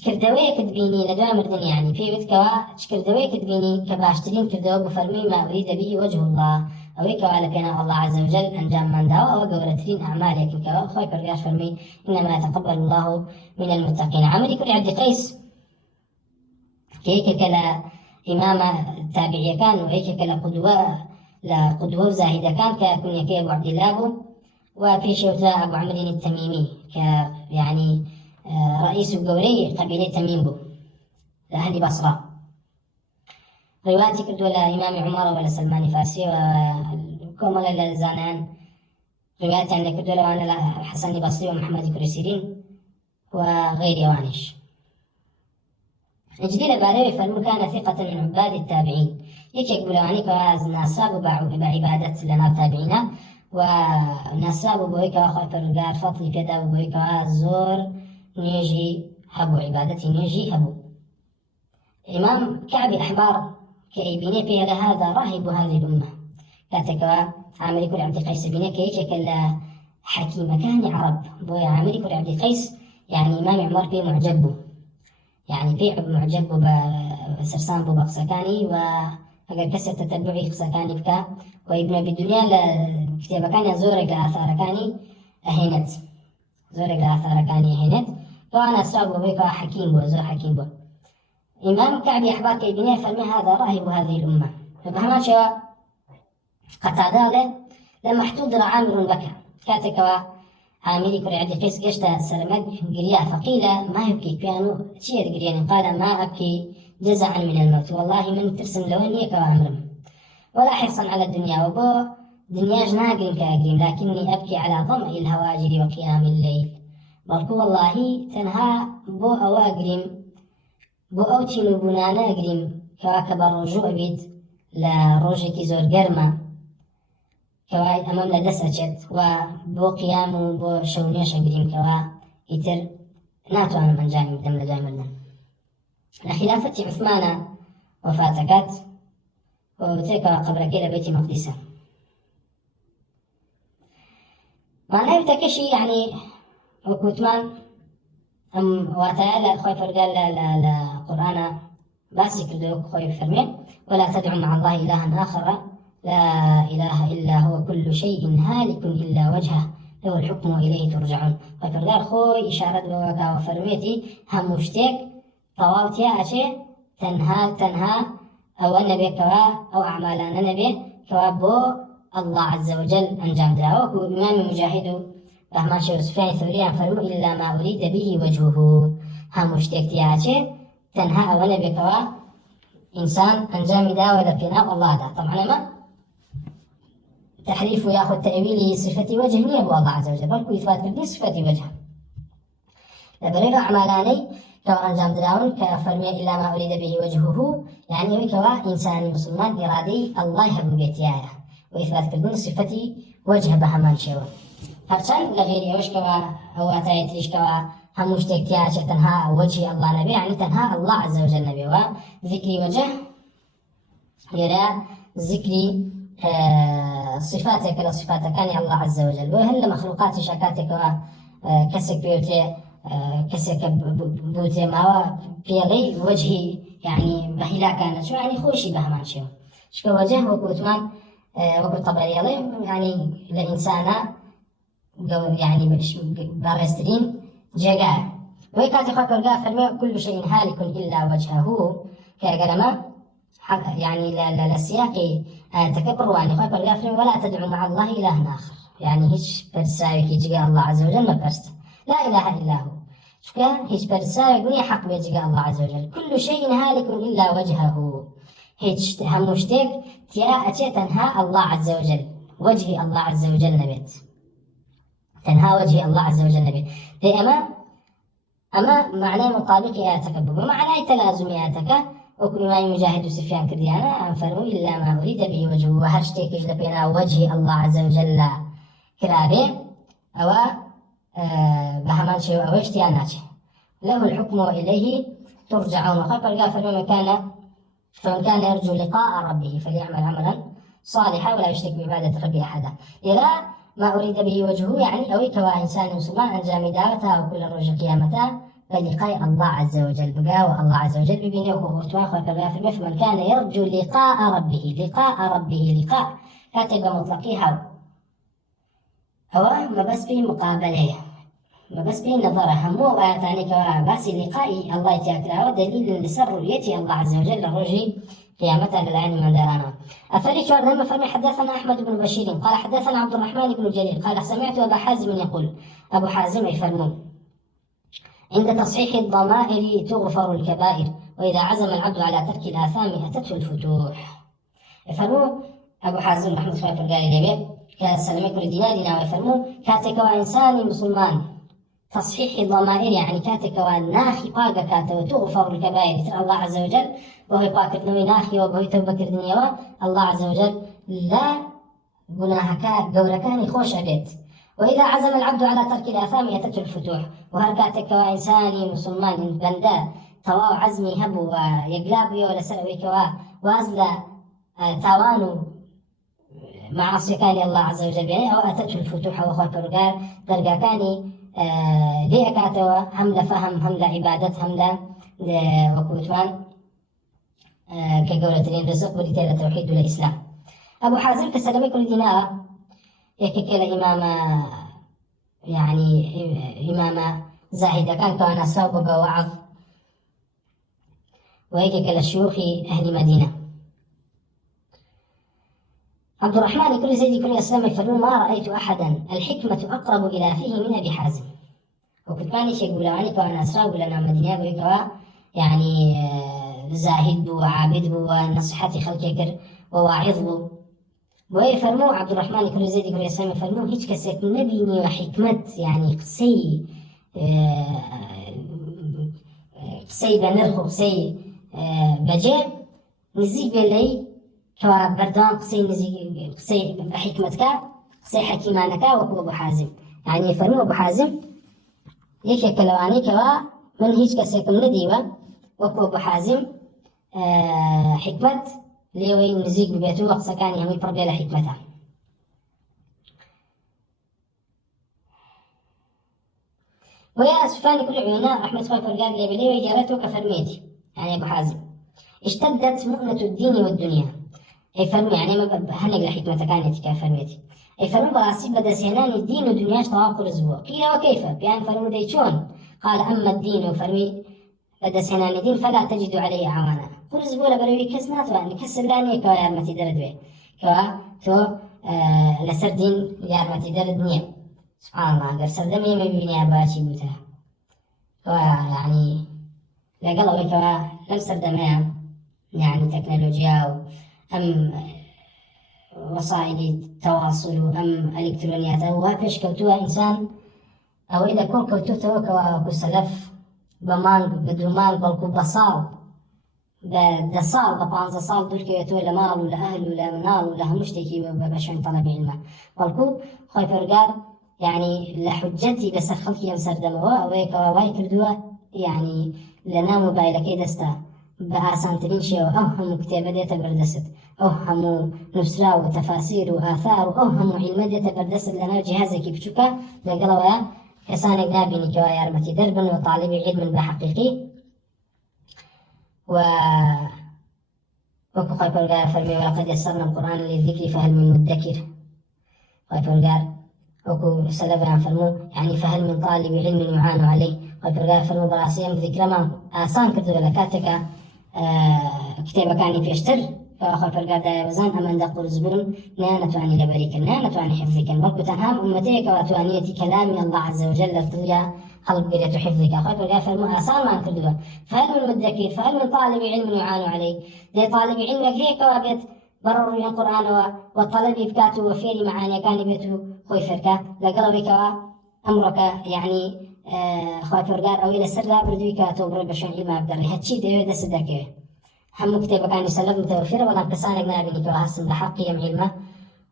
كردوي كدبيني لدوام مردن يعني في وتكوا كردوي كدبيني كباشترين كردوي بفرمي ما أريد به وجه الله أو كوا لكنا الله عز وجل أنجام من دعوة أو قولتين أعمالك كوا خوي برجع فرمي إنما يتقبل الله من المتقين. عمري كل عبد قيس كيك كلا إمام تابعي كان وهيك كلا قدوة زاهدة كان ككن يكي أبو عبد الله وفي شوتا أبو عمرو التميمي يعني رئيس الجوري قبيلة تميم بو لأهل بصرة. رواياتي كردوا لإمام عمر ولا سلمان فارسي وكومل لزانان رواياتي عندك كردوا لوانا حسن البصري ومحمد كريسيرين وغير وانش. نجدي باريوي فالمكان ثقة من عباد التابعين يكيك بلواني كواز ناساب بعبادة لنا تابعينا وناساب بويك واخوة الرقار فضل كذا بويك زور نيجي هبو عبادتي نيجي هبو. إمام كعب أحبار كأيبيني في هذا راهب هذه الأمة كاتكوا عامري كل عبد قيس بيني كيك كلا حكيم كان عرب بويا عامري كل عبد قيس يعني إمام عمر بي معجبه يعني بيع معجبه بسرسان بو بقسكاني وأجر كسر تتبعي قسكاني بكا وابن بالدنيا لكتابة كان زورك لآثار كاني أهينت زورك لآثار كاني أهينت فأنا أستوعب بيك حكيم بو زور حكيم بو. إمام كعب أحبار كيبيني فرمي هذا راهب هذه الأمة فبهما شوى قتادة له لما احتضر عامر بكى كاتكوا عامري كل عبد قيس قشتا سلمك قريا فقيل ما يبكي بيانو تشير قريان قال ما أبكي جزعا من الموت والله من ترسم لوني كوامرم ولا حرصا على الدنيا وبو دنياج ناقرين كاقرين لكني أبكي على ظمأ الهواجر وقيام الليل بلكو والله تنها بو أواقرين بو أوتينو بنانا قريم كواكب الرجوع بيت لروجك زور قرمة كواي أمام لدس أجد وبو قيام بو شونيش قريم كوا يتر ناتو أنا من جاني بدم لدائم لنا لخلافة عثمان وفاتكات وتيكا قبرك إلى بيت مقدسة معناه يتكشي يعني وكوتمان أم وتعالى خوي فرقال لا قرآن باسك كردو خوي فرمين ولا تدعو مع الله إلها آخر لا إله إلا هو كل شيء هالك إلا وجهه له الحكم وإليه ترجعون. خوي فرقال خوي إشارة بوكا وفرميتي هموشتك طواوتيا أشي تنها أو النبي كوا أو أعمالنا النبي كوا بو الله عز وجل أنجام دراوك وإمام مجاهد فهمان شيء سفيان الثوري فرموا إلا ما أريد به وجهه هموشتك تياتي تنها أو النبي كوا إنسان أنجام داوى لبناء الله دا طبعا ما تحريف ياخذ تأويله صفة وجه نية الله عز وجل بل إثبات كردي صفة وجه لبريغ أعمالاني كوا أنجام دراون كفرمي إلا ما أريد به وجهه يعني كوا إنسان مسلمان إرادي الله يحب بيتياه وإثبات كردون صفة وجه بهمان شيء هرچند لغير أوش كوا أو أتايت ليش كوا هموش تكتياش تنها وجه الله نبي يعني تنها الله عز وجل نبي وذكري وجه يرى ذكري صفاتك لصفاتك كان الله عز وجل وهل مخلوقات شكاتك كسك بيوتي كسك بوتي ما بيلي وجهي يعني بهلا كانت شو يعني خوشي بهمان شو شكو وجه وكوتمان وكوت طبري يعني لإنسانا يعني برسترين جاء ويكاتي خاطر قال فرمي كل شيء هالك إلا وجهه كأجرما يعني لا السياق تكبر واني خاطر قال فرمي ولا تدعو مع الله إلها آخر يعني هيش برساوي كي جاء الله عز وجل ما برست لا إله إلا هو شكا هيش برساوي قولي حق بيجاء الله عز وجل كل شيء هالك إلا وجهه هيش هموشتك تيا تنها الله عز وجل وجه الله عز وجل نبيت تنها وجه الله عز وجل نبيت دي أما معنى مطابق آياتك ومعنى تلازم آياتك وكل ما يجاهد سفيان كرديانا أنفروا إلا ما أريد به وجهه وهرشتك يجلبنا وجه الله عز وجل كرابي أو بهمان شيء أو اشتياناته له الحكم وإليه ترجعون خبر قال فمن كان يرجو لقاء ربه فليعمل عملا صالحا ولا يشرك بعبادة ربه أحدا إلى ما أريد به وجهه يعني أويك وإنسان مسلمان أنجام دعوتها وكل رجل قيامتها بلقاء الله عز وجل بقى والله عز وجل ببينه وخوتوا في فمن كان يرجو لقاء ربه لقاء كاتب مطلقيها هو ما بس به مقابله ما بس به نظره مو واتاني بس لقاء الله تعالى ودليل لسر رؤيته الله عز وجل الرجي قيامته للعلم من درانا. أفريق شوردهم فرمي حدثنا أحمد بن بشير قال حدثنا عبد الرحمن بن جليل قال سمعت أبا حازم يقول أبو حازم يفرمون عند تصحيح الضمائر تغفر الكبائر وإذا عزم العبد على ترك الآثام أتته الفتوح. يفرمون أبو حازم رحمة الله تعالى كسلمي كل دينارنا ويفرمون كاتك وإنسان مسلمان تصحيح الضمائر يعني كاتك وناخي باقة كاتا وتغفر الكبائر ترى الله عز وجل وهي باقة نوي ناخي وبهي توبكر دنيا الله عز وجل لا جناحك جوركاني خوش أبيت وإذا عزم العبد على ترك الآثام أتته الفتوح وهل كاتك وإنسان مسلمان بندا تواو عزمي هبو ويقلابي ولا سلوي كوا وازل تاوانو معاصي كان الله عز وجل يعني أو أتته الفتوح وخوي برقار درقا كاني ليه كاتوا هم لفهم هم لعبادت هم وكوتوان كجورة رزق ولتيل التوحيد والإسلام. أبو حازم كسلمي كل دينار يككل إمام يعني إمام زاهد كان أسراب ووعظ ويككل الشيوخ أهل مدينة. عبد الرحمن كل زيد كل أسلام يفرمون ما رأيت أحدا الحكمة أقرب إلى فيه من أبي حازم. وكنت ماني يقول عنك وأنا أسراب لنا مدينة بيكوا يعني زاهد وعابد ونصيحة خلقك وواعظ ويفرموا عبد الرحمن كل زيد كل أسلام يفرمون هيك كسك نبيني وحكمة يعني قصي بنرخو قصي بجي نزيق باللي كوا بردان قصي بحكمتك قصي حكيمانك وكو أبو حازم يعني يفرموا أبو حازم يكي كلواني كوا من هيج كسيكم نديوة وكو أبو حازم حكمت ليوي نزيق ببيتو وقصة كان يهوي بربي لحكمتها. ويا سفيان كل عيونا رحمة الله فرقان لي بليوي جارته كفرميتي يعني أبو حازم اشتدت مؤنة الدين والدنيا أي فرمي يعني ما هنق لحكمة كانت كفرميتي أي فرمي براسي بدا سينان الدين ودنياش تواقل أسبوع قيل وكيف بيان فرمي ديشون قال أما الدين وفرمي بدا سينان الدين فلا تجد عليه عوانا كل أسبوع لبروي كسنات وأن كسر داني كوا يارمتي درد بيه كوا تو لسر دين يارمتي درد نيم سبحان الله قرسر دمي ما بيبني أباشي بوتها كوا يعني لقلوا كوا لمسر دمي يعني تكنولوجيا أم وسائل التواصل أم إلكترونيات أو هاكش كوتوها إنسان أو إذا كون كوتوها كسلف بمان بدومان بلكو بصال بدصال ببانزا صال دول كيتو لمال ولا أهل ولا منال ولا همشتكي ببشون طلب علمه بلكو خوي فرقار يعني لحجتي بس خلقي يمسر دموه أو واي كردوه يعني لنا موبايل كي دستا بآسانترين شيء وأوهم كتابة ديتا بردست أوهم نسرا وتفاسير وآثار وأوهم علم ديتا بردست لنا جهازك بشوكا لقلوا كسانك نابيني كوا يارمتي دربا وطالب علم بحقيقي وكو خاي فرقار فرمي ولقد يسرنا القرآن للذكر فهل من مدكر خاي فرقار وكو سلفنا فرمو يعني فهل من طالب علم يعان عليه خاي فرقار فرمو براسيهم ذكر ما آسان كردو لكاتك كتابة كاني بيشتر فأخوة فرقاد بزان أمن دقور زبرن نانة عني لبريك نانة عني حفظك بلكو تنهام أمتيك وتوانية كلامي الله عز وجل ارتضيا قلب قرية حفظك أخوة فرقاد فرمو آسان ما كردوها فهل من مدكر فهل من طالب علم يعان عليه دي طالب علمك هيك وابيت برر القرآن والطلب بكاتو وفيري معاني كان بيتو خوي فرقا لقلبك أمرك يعني خوي فرقار أو إلى سر بردوك توبر بشون علم بدري هتشي ديو دس دكيه هم كتابة كان يسلف متوفرة ولا قصانك نابني كواسم بحق يم علمه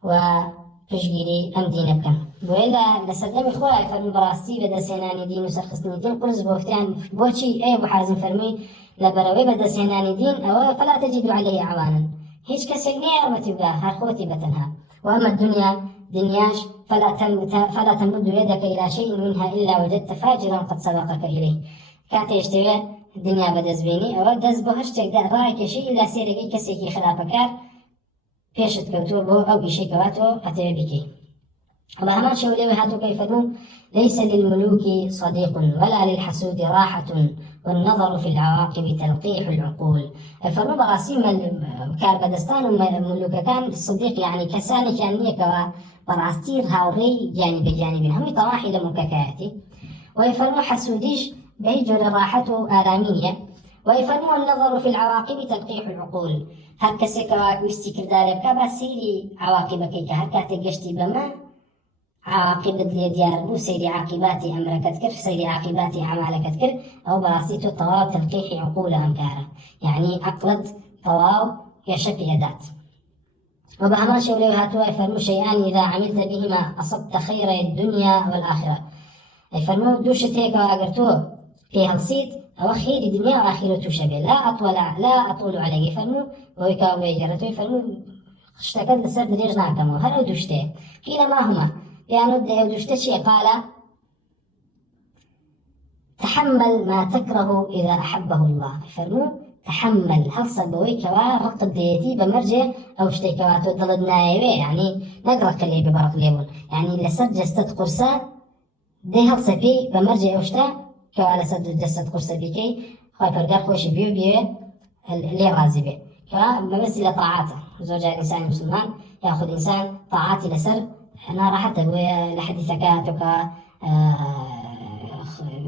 وتشجيري أم دينك وإلا لسدم إخوائي فرمي براستي بدا سيناني دين وسرخصني دين قرز بوفتان بوشي أي أبو حازم فرمي لبروي بدا سيناني دين أو فلا تجد عليه عوانا هيش كسجني أرمتي بها هرخوتي بتنها وأما الدنيا دنياش فلا تمد يدك إلى شيء منها إلا وجدت فاجرا قد سبقك إليه. كاتي يشتوي الدنيا بدز بيني أو دز بهشتك دا رايك شيء إلا سيرك كسيكي خلافكار بيشت كوتوبو أو إشي كواتو أتبع بكي. وبهمان شولي هاتو كيفنو ليس للملوك صديق ولا للحسود راحة والنظر في العواقب تلقيح العقول. فرمو براسيم كاربدستان وملوك كان الصديق يعني كساني كان نيكوا براستير هاوري جانب جانب هم طواحي لمكاكاتي. ويفرمو حسوديش بيجر راحته آرامية. ويفرمو النظر في العواقب تلقيح العقول. هر كسي كوا ويستيكر داري بكا سيري عواقبك هر كاتي قشتي بما عاقبة ديار بو سيري عاقباتي أمرك تكر سيري عاقباتي أعمالك تكر أو براسيتو طواو تلقيح عقول أمكارا يعني عقلت طواو يشك يدات. وبهمان شولي هاتوا يفرمو شيئان إذا عملت بهما أصبت خير الدنيا والآخرة. يفرمو دوشتيك وأقرتوه فيها الصيد أو خير الدنيا وآخرته شبه لا أطول عليه. يفرمو ويكا ويجرتو يفرمو اشتكت لسر دريج ناكمو هل دوشتي قيل ما هما يعني دوشتشي قال تحمل ما تكره إذا أحبه الله. يفرمو تحمل هلصل بويكوا رقد ديتي بمرجع أو اشتكواتو ضلدنا يعني نقرأ كلي ببرق ليبون يعني لسر جستت قرصة دي هلصل بي بمرجع أوشتا كوا لسر جستت قرصة بيكي خواهي فرقار خوش بيو اللي رازي بي كوا ممثل طاعاته زوجة الإنسان المسلمان يأخذ إنسان طاعاتي لسر أنا راحت لحديثك هاتوكا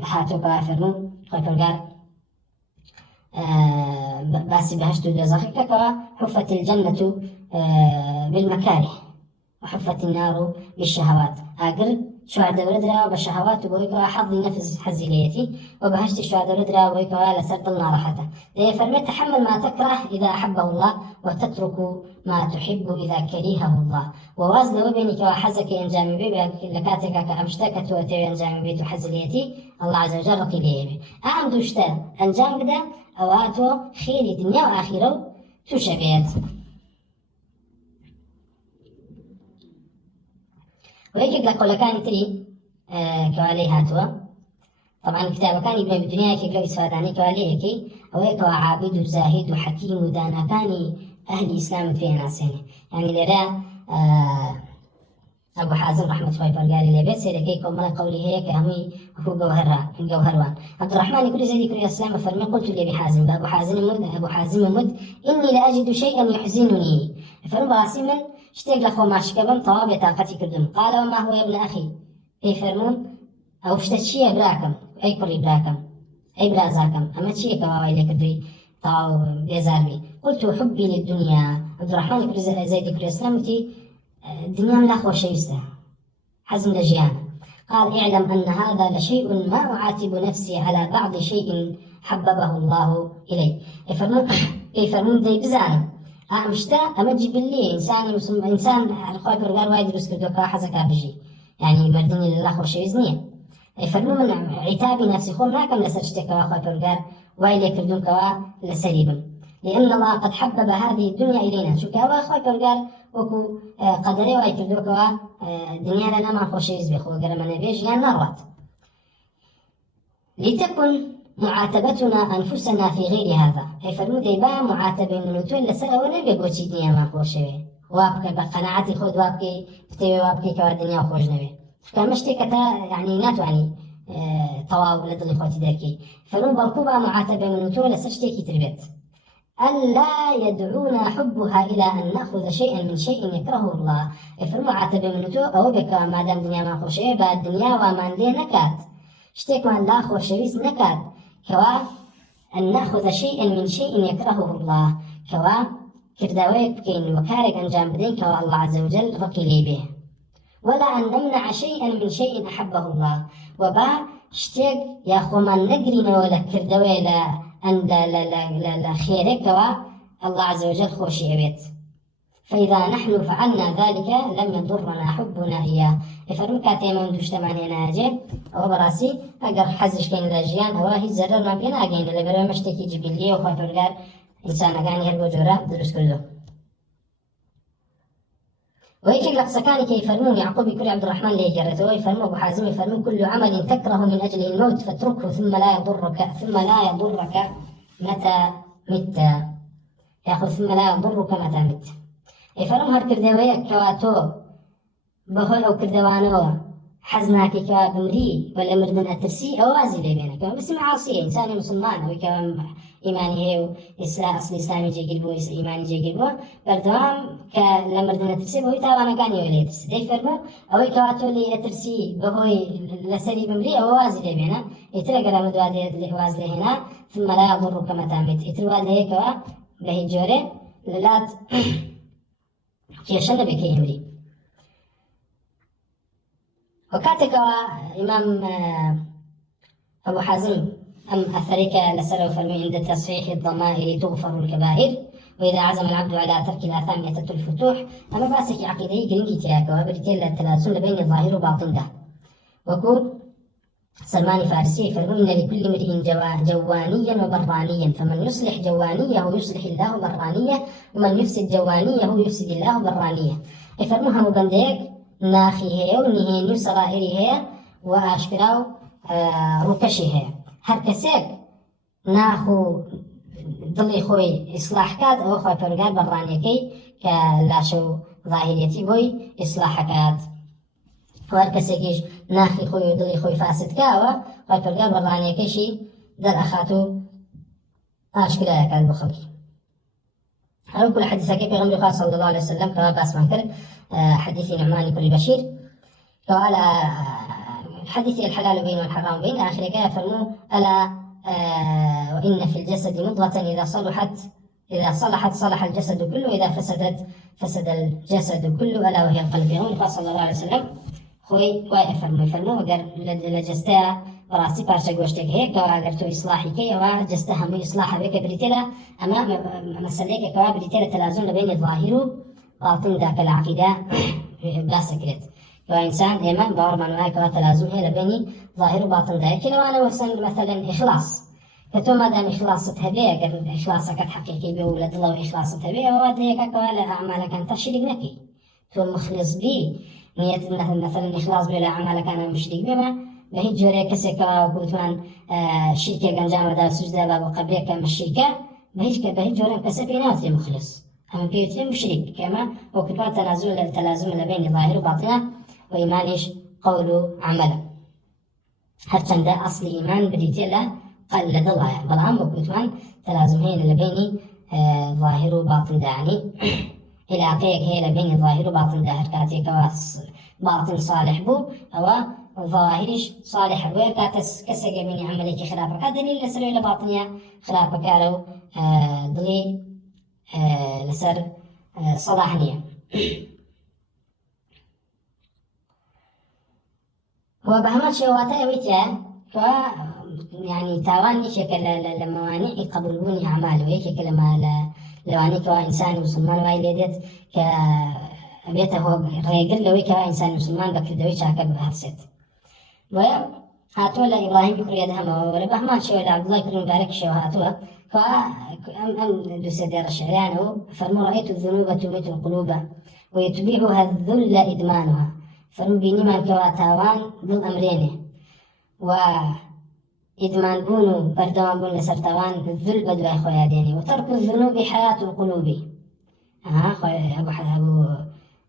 هاتوكا فرمو خواهي فرقار باسي بهشت دوزخك كوا حفت الجنة بالمكاره وحفت النار بالشهوات. أقر شوار دردرا وبالشهوات وبويكوا حظي نفس حزيليتي وبهشت شوار دردرا وبويكوا لسرد النار حتى دي فرمي تحمل ما تكره إذا أحبه الله وتترك ما تحب إذا كرهه الله. ووازن وبينك وحزك إنجام بي لكاتك كأمشتكت وتوي إنجام بي تحزيليتي الله عز وجل قليبي أعم دوشتا أنجام بدا أواتو خير دنيا وآخرة تشبيت. ويجب لقول كان تري كوالي هاتوا طبعا الكتاب كان يبني بالدنيا كي قلو إسفاداني كوالي كي أويك عابد وزاهد وحكيم ودانا كان أهل الإسلام في ناسين يعني لرا أبو حازم رحمة الله برقالي لبيت سيدكي كومنا قولي هيك همي هو جوهروان عبد الرحمن يقول زي ذكر الإسلام فرمي قلت لأبي حازم أبو حازم مد إني لأجد شيئا يحزنني فرم براسي من اشتاق لخو ماشكبم طواب طاقتي كردم قال وما هو يا ابن أخي أي فرمون أو اشتشي براكم أي كري براكم أي برازاكم أما تشي كواوي لكدري طاو بيزاربي قلت حبي للدنيا. عبد الرحمن يقول زي ذكر الإسلام الدنيا من أخوة شيسته حزم لجيان. قال اعلم أن هذا لشيء ما أعاتب نفسي على بعض شيء حببه الله إلي. يفرمون دي بزانم مشتا أما تجيب لي إنسان الخوي برقار وايد رسك دوكا حزكا بجي يعني مردني لله خوش يزنيه. يفرمون من عتابي نفسي خو ما كم لسرشتك كوا خوي برقار وايد يكردون كوا لسريبم لأن الله قد حبب هذه الدنيا إلينا. شو كوا خوي برقار وكو قدري وايد يكردون كوا دنيا لنا ما خوش يزبي خو قرم نبيش يعني نروت لتكن معاتبتنا أنفسنا في غير هذا. يفرمو ديبا معاتبة من نتول لسرة ونبي قوتي دنيا ما خوشوي وابك بقناعتي خود وابكي بتوي وابكي كوا الدنيا خوش نبي كان مشتي كتا يعني ناتو يعني طواو لدلي خوتي داكي. فرمو بالكوبا معاتبة من نتول لسرشتي تربيت ألا يدعونا حبها إلى أن نأخذ شيئا من شيء يكرهه الله. يفرمو عاتبة من نتول أو بك ما دام دنيا ما خوشوي بعد دنيا ومان لي نكات شتيك ما لا خوشويس نكات كوا أن نأخذ شيئا من شيء يكرهه الله كوا كرداويك بكين وكارك أنجام بدين كوا الله عز وجل رقي به ولا أن نمنع شيئا من شيء أحبه الله وبا شتيك يا خوما نقرنا ولا كرداوي لا أن لا خيرك كوا الله عز وجل خوشي أبيت. فإذا نحن فعلنا ذلك لم يضرنا حبنا إياه. يفرمكاتي من دوشتمعني ناجي أو براسي أقر حزش كين لاجيان أواهي زررنا بينا أجين اللي برا مشتكي جبلي وخوي فرقار إنسان أغاني هالبوجورة دروس كردو. وهيك لقسكاني كي يفرمون يعقوب كل عبد الرحمن اللي جرته ويفرمون أبو حازم يفرمون كل عمل تكره من أجله الموت فاتركه ثم لا يضرك متى مت. يأخذ ثم لا يضرك متى مت. يفرمون هالكردوية كواتو بهوي أو كردوانو حزناك كبمري ولا مردن أترسي أو وازي لي بينك بس معاصية إنسان مسلمان أو كم إيماني هي وإسلام أصل إسلامي جي قلبه إيماني جي قلبه بردوام كلمردن أترسي بهوي تاوانا كاني ولي أترسي دي فرمو أو كواتو اللي أترسي بهوي لسري بمري أو وازي لي بينك يتلقى رمضواد وازي هنا ثم لا يضرك متى مت يتلواد هيك بهي جوري للات كيشن بكي يمري. وكاتك إمام أبو حازم أم أثرك لسلو فرمي عند تصحيح الضمائر تغفر الكبائر وإذا عزم العبد على ترك الآثام يتت الفتوح. أما باسك عقيدة جرينكي تياكا وبرتين التلاسل بين الظاهر وباطن ده. وكو سلمان فارسي فرمي إن لكل امرئ جوانيا وبرانيا فمن يصلح جوانيه يصلح الله برانيه ومن يفسد جوانيه يفسد الله برانيه. يفرموها مبنديك ناخي هي ونهيني وسرائري هي وأشكراو روكشي هي هركسيك ناخو ضلي خوي إصلاح كاد أو خوي برقال برانيكي كلاشو ظاهريتي بوي إصلاح كاد وهركسيكيش ناخي خوي ضلي خوي فاسد كاوا خوي برقال برانيكي شي در أخاتو أشكرا كاد بخلقي. هل كل حديث كيف يغمر صلى الله عليه وسلم كما باس منكر حديث نعمان بن بشير قال حديث الحلال بين والحرام بين آخر كده فرموا ألا وإن في الجسد مضغة إذا صلحت صلح الجسد كله وإذا فسدت فسد الجسد كله ألا وهي القلب. يوم صلى الله عليه وسلم خوي يفرموا وقال لجستا براسي بارشا قوشتك هيك وقال تو إصلاحي كي وجستا هم إصلاح بك بريتلا أما مسألة كوا بريتلا تلازم بين الظاهر باطن ذاك العقيدة بلا سكرت وإنسان إيمان باور معناه كوا تلازم هي لبيني ظاهر وباطن ذاك لو أنا وسن مثلا إخلاص كتو ما دام إخلاص تهبيه قال إخلاصك حقيقي بولد الله وإخلاص تهبيه وواد هيك كوا أعمالك أنت شريك نكي تو مخلص بي نية مثلا إخلاص بلا أعمالك أنا مشرك بما بهي جوري كسكا وكوتمان شركة جنجامة دا سجدة بابا قبليك مشركة بهي جوري كسبينات مخلص أما بيوتين مشرك كما وكتمان تلازم لبين ظاهر وباطنة وإيمانش قول عمله هرچند أصل إيمان بريتيلا قل لدى الله بلام وكتمان تلازمين لبين ظاهر وباطن دعني إلى عقيق هي لبين ظاهر وباطن ده هركاتي كواس باطن صالح بو أو ظاهرش صالح بو كاتس كسج من عملك خلافك هذا دليل لسر إلى باطنية خلافك كارو دليل لسر صلاحنية. وبهمات شواتا ويتا يعني تاواني شكل لموانع قبولوني أعماله هيك لما لواني كوا إنسان مسلمان واي ليدت كبيته ريقل لوي كوا إنسان مسلمان بكردوي شاكل بهرسيت وهاتوا إبراهيم بكر يدهم ولا بهمان شوي عبد الله كريم بارك شو هاتوا أم دوسدير الشعريان فرموا رأيت الذنوب تميت القلوب ويتبعها الذل إدمانها فرموا بيني من كوا تاوان ضد أمرينه إدمان بونو بردوان بون لسرتوان الذل بدو أخويا ديني وترك الذنوب حياة القلوب. أبو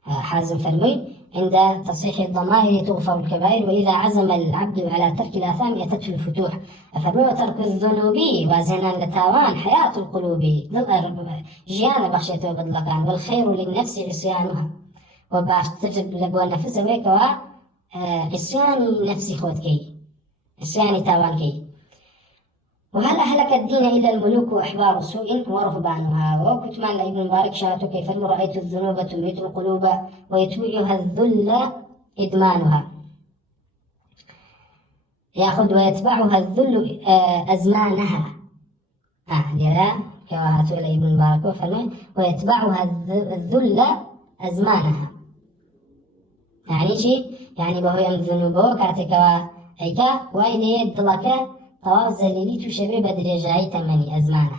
حازم فرمي عند تصحيح الضمائر تغفر الكبائر وإذا عزم العبد على ترك الآثام يتته الفتوح. فرمي وترك الذنوب وزنا لتاوان حياة القلوب جيانا بخشيته بدلقان والخير للنفس عصيانها وباش تجد لبوا النفس ويكوا عصياني نفسي خوتكي عصياني تاوانكي. وهل أهلك الدين إلا الملوك وأحبار سوء ورهبانها. وكتمان لابن مبارك شاهدت كيف رأيت الذنوب تميت القلوب ويتبعها الذل إدمانها. يأخذ ويتبعها الذل أزمانها. للا كواهاتوا لابن مبارك وفرمي ويتبعها الذل أزمانها. يعني شيء يعني بهو الذنوب كاتكوا هيكا وإلي يدلك طواف زليلي تشبه بدرجاي تمني أزمانه.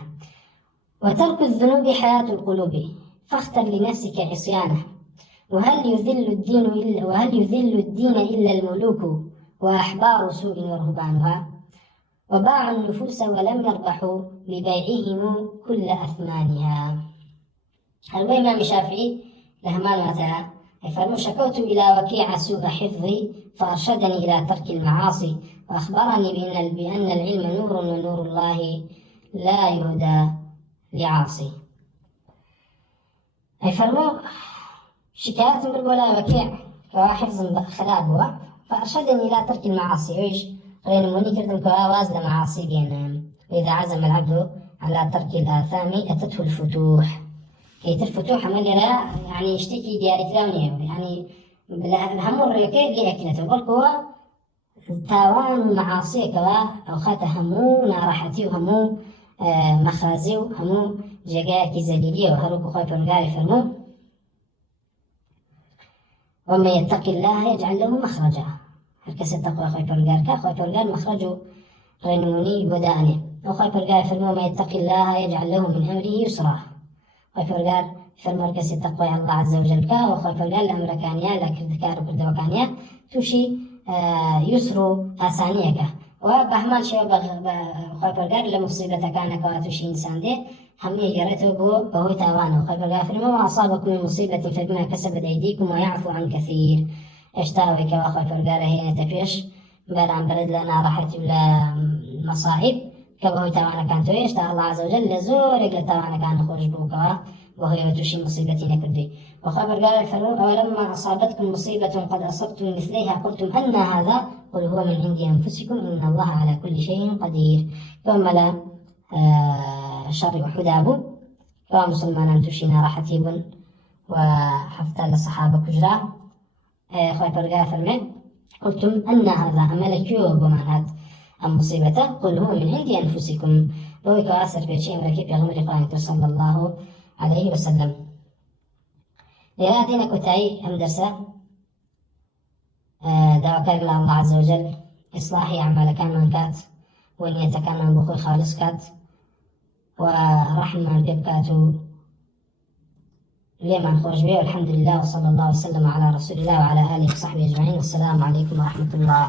وترك الذنوب حياة القلوب فاختر لنفسك عصيانه وهل يذل الدين إلا الملوك وأحبار سوء ورهبانها، وباعوا النفوس ولم يربحوا ببيعهم كل أثمانها. الإمام الشافعي رحمه الله يفرمون: شكوت إلى وكيع سوء حفظي فأرشدني إلى ترك المعاصي، وأخبرني بأن العلم نور ونور الله لا يهدى لعاصي. يفرمون شكايات بالولا وكيع كواحفظ خلابها فأرشدني إلى ترك المعاصي. ويش غير مني كردم كواواز لمعاصي بينهم. وإذا عزم العبد على ترك الآثام أتته الفتوح. كيت الفتوح مليرا يعني يشتكي دياري كلاونيه يعني همو الريكي لأكلته بالقوة تاوان معاصي كوا أو خات همو نارحتي وهمو مخازي وهمو جاكي زليلية وهروكو خوي برقاري فرمو: ومن يتق الله يجعل له مخرجا. هركس التقوى خوي برقار خوي برقار مخرجه رنوني بداني، وخوي برقار فرمو: من يتق الله يجعل له من أمره يسرا. خوي برقار فرمو هركس التقوى الله عز وجل كا، وخوي برقار الأمر كانيا لا كردكار وكرد وكانيا توشي يسرو آسانيك. وبهمان شيء خوي برقار لمصيبة كانك واتوشي إنسان دي هم يجرته بهو تاوانه. خوي برقار فرمو: ما أصابكم من مصيبة فبما كسبت أيديكم ويعفو عن كثير. اشتاوي كوا خوي برقار هي تبيش برام برد لنا راحت ولا مصائب كبهو تاوانا كانتو يشتا الله عز وجل لزورك لتاوانا كان خرج بوكوا وهو يتوشي مصيبتين كردي. وخبر قال فرمون: أولما أصابتكم مصيبة قد أصبتم مثليها قلتم أن هذا قل هو من عند أنفسكم إن الله على كل شيء قدير. كمل شر وحدابو كما مسلمان توشينا راحتيب وحفتا للصحابة كجرا. خبر قال فرمون: قلتم أن هذا أملكيو بمعنى المصيبة قل هو من عند أنفسكم. بوي كواسر بيشي مركب يغمر قائمة صلى الله عليه وسلم. لرادين كتاي هم درسة دعوة كرم الله عز وجل إصلاحي أعمال كان منكات وإن يتكلم بخوي خالص كات ورحمة بيبكاتو لمن خرج به. والحمد لله وصلى الله وسلم على رسول الله وعلى آله وصحبه أجمعين. السلام عليكم ورحمة الله.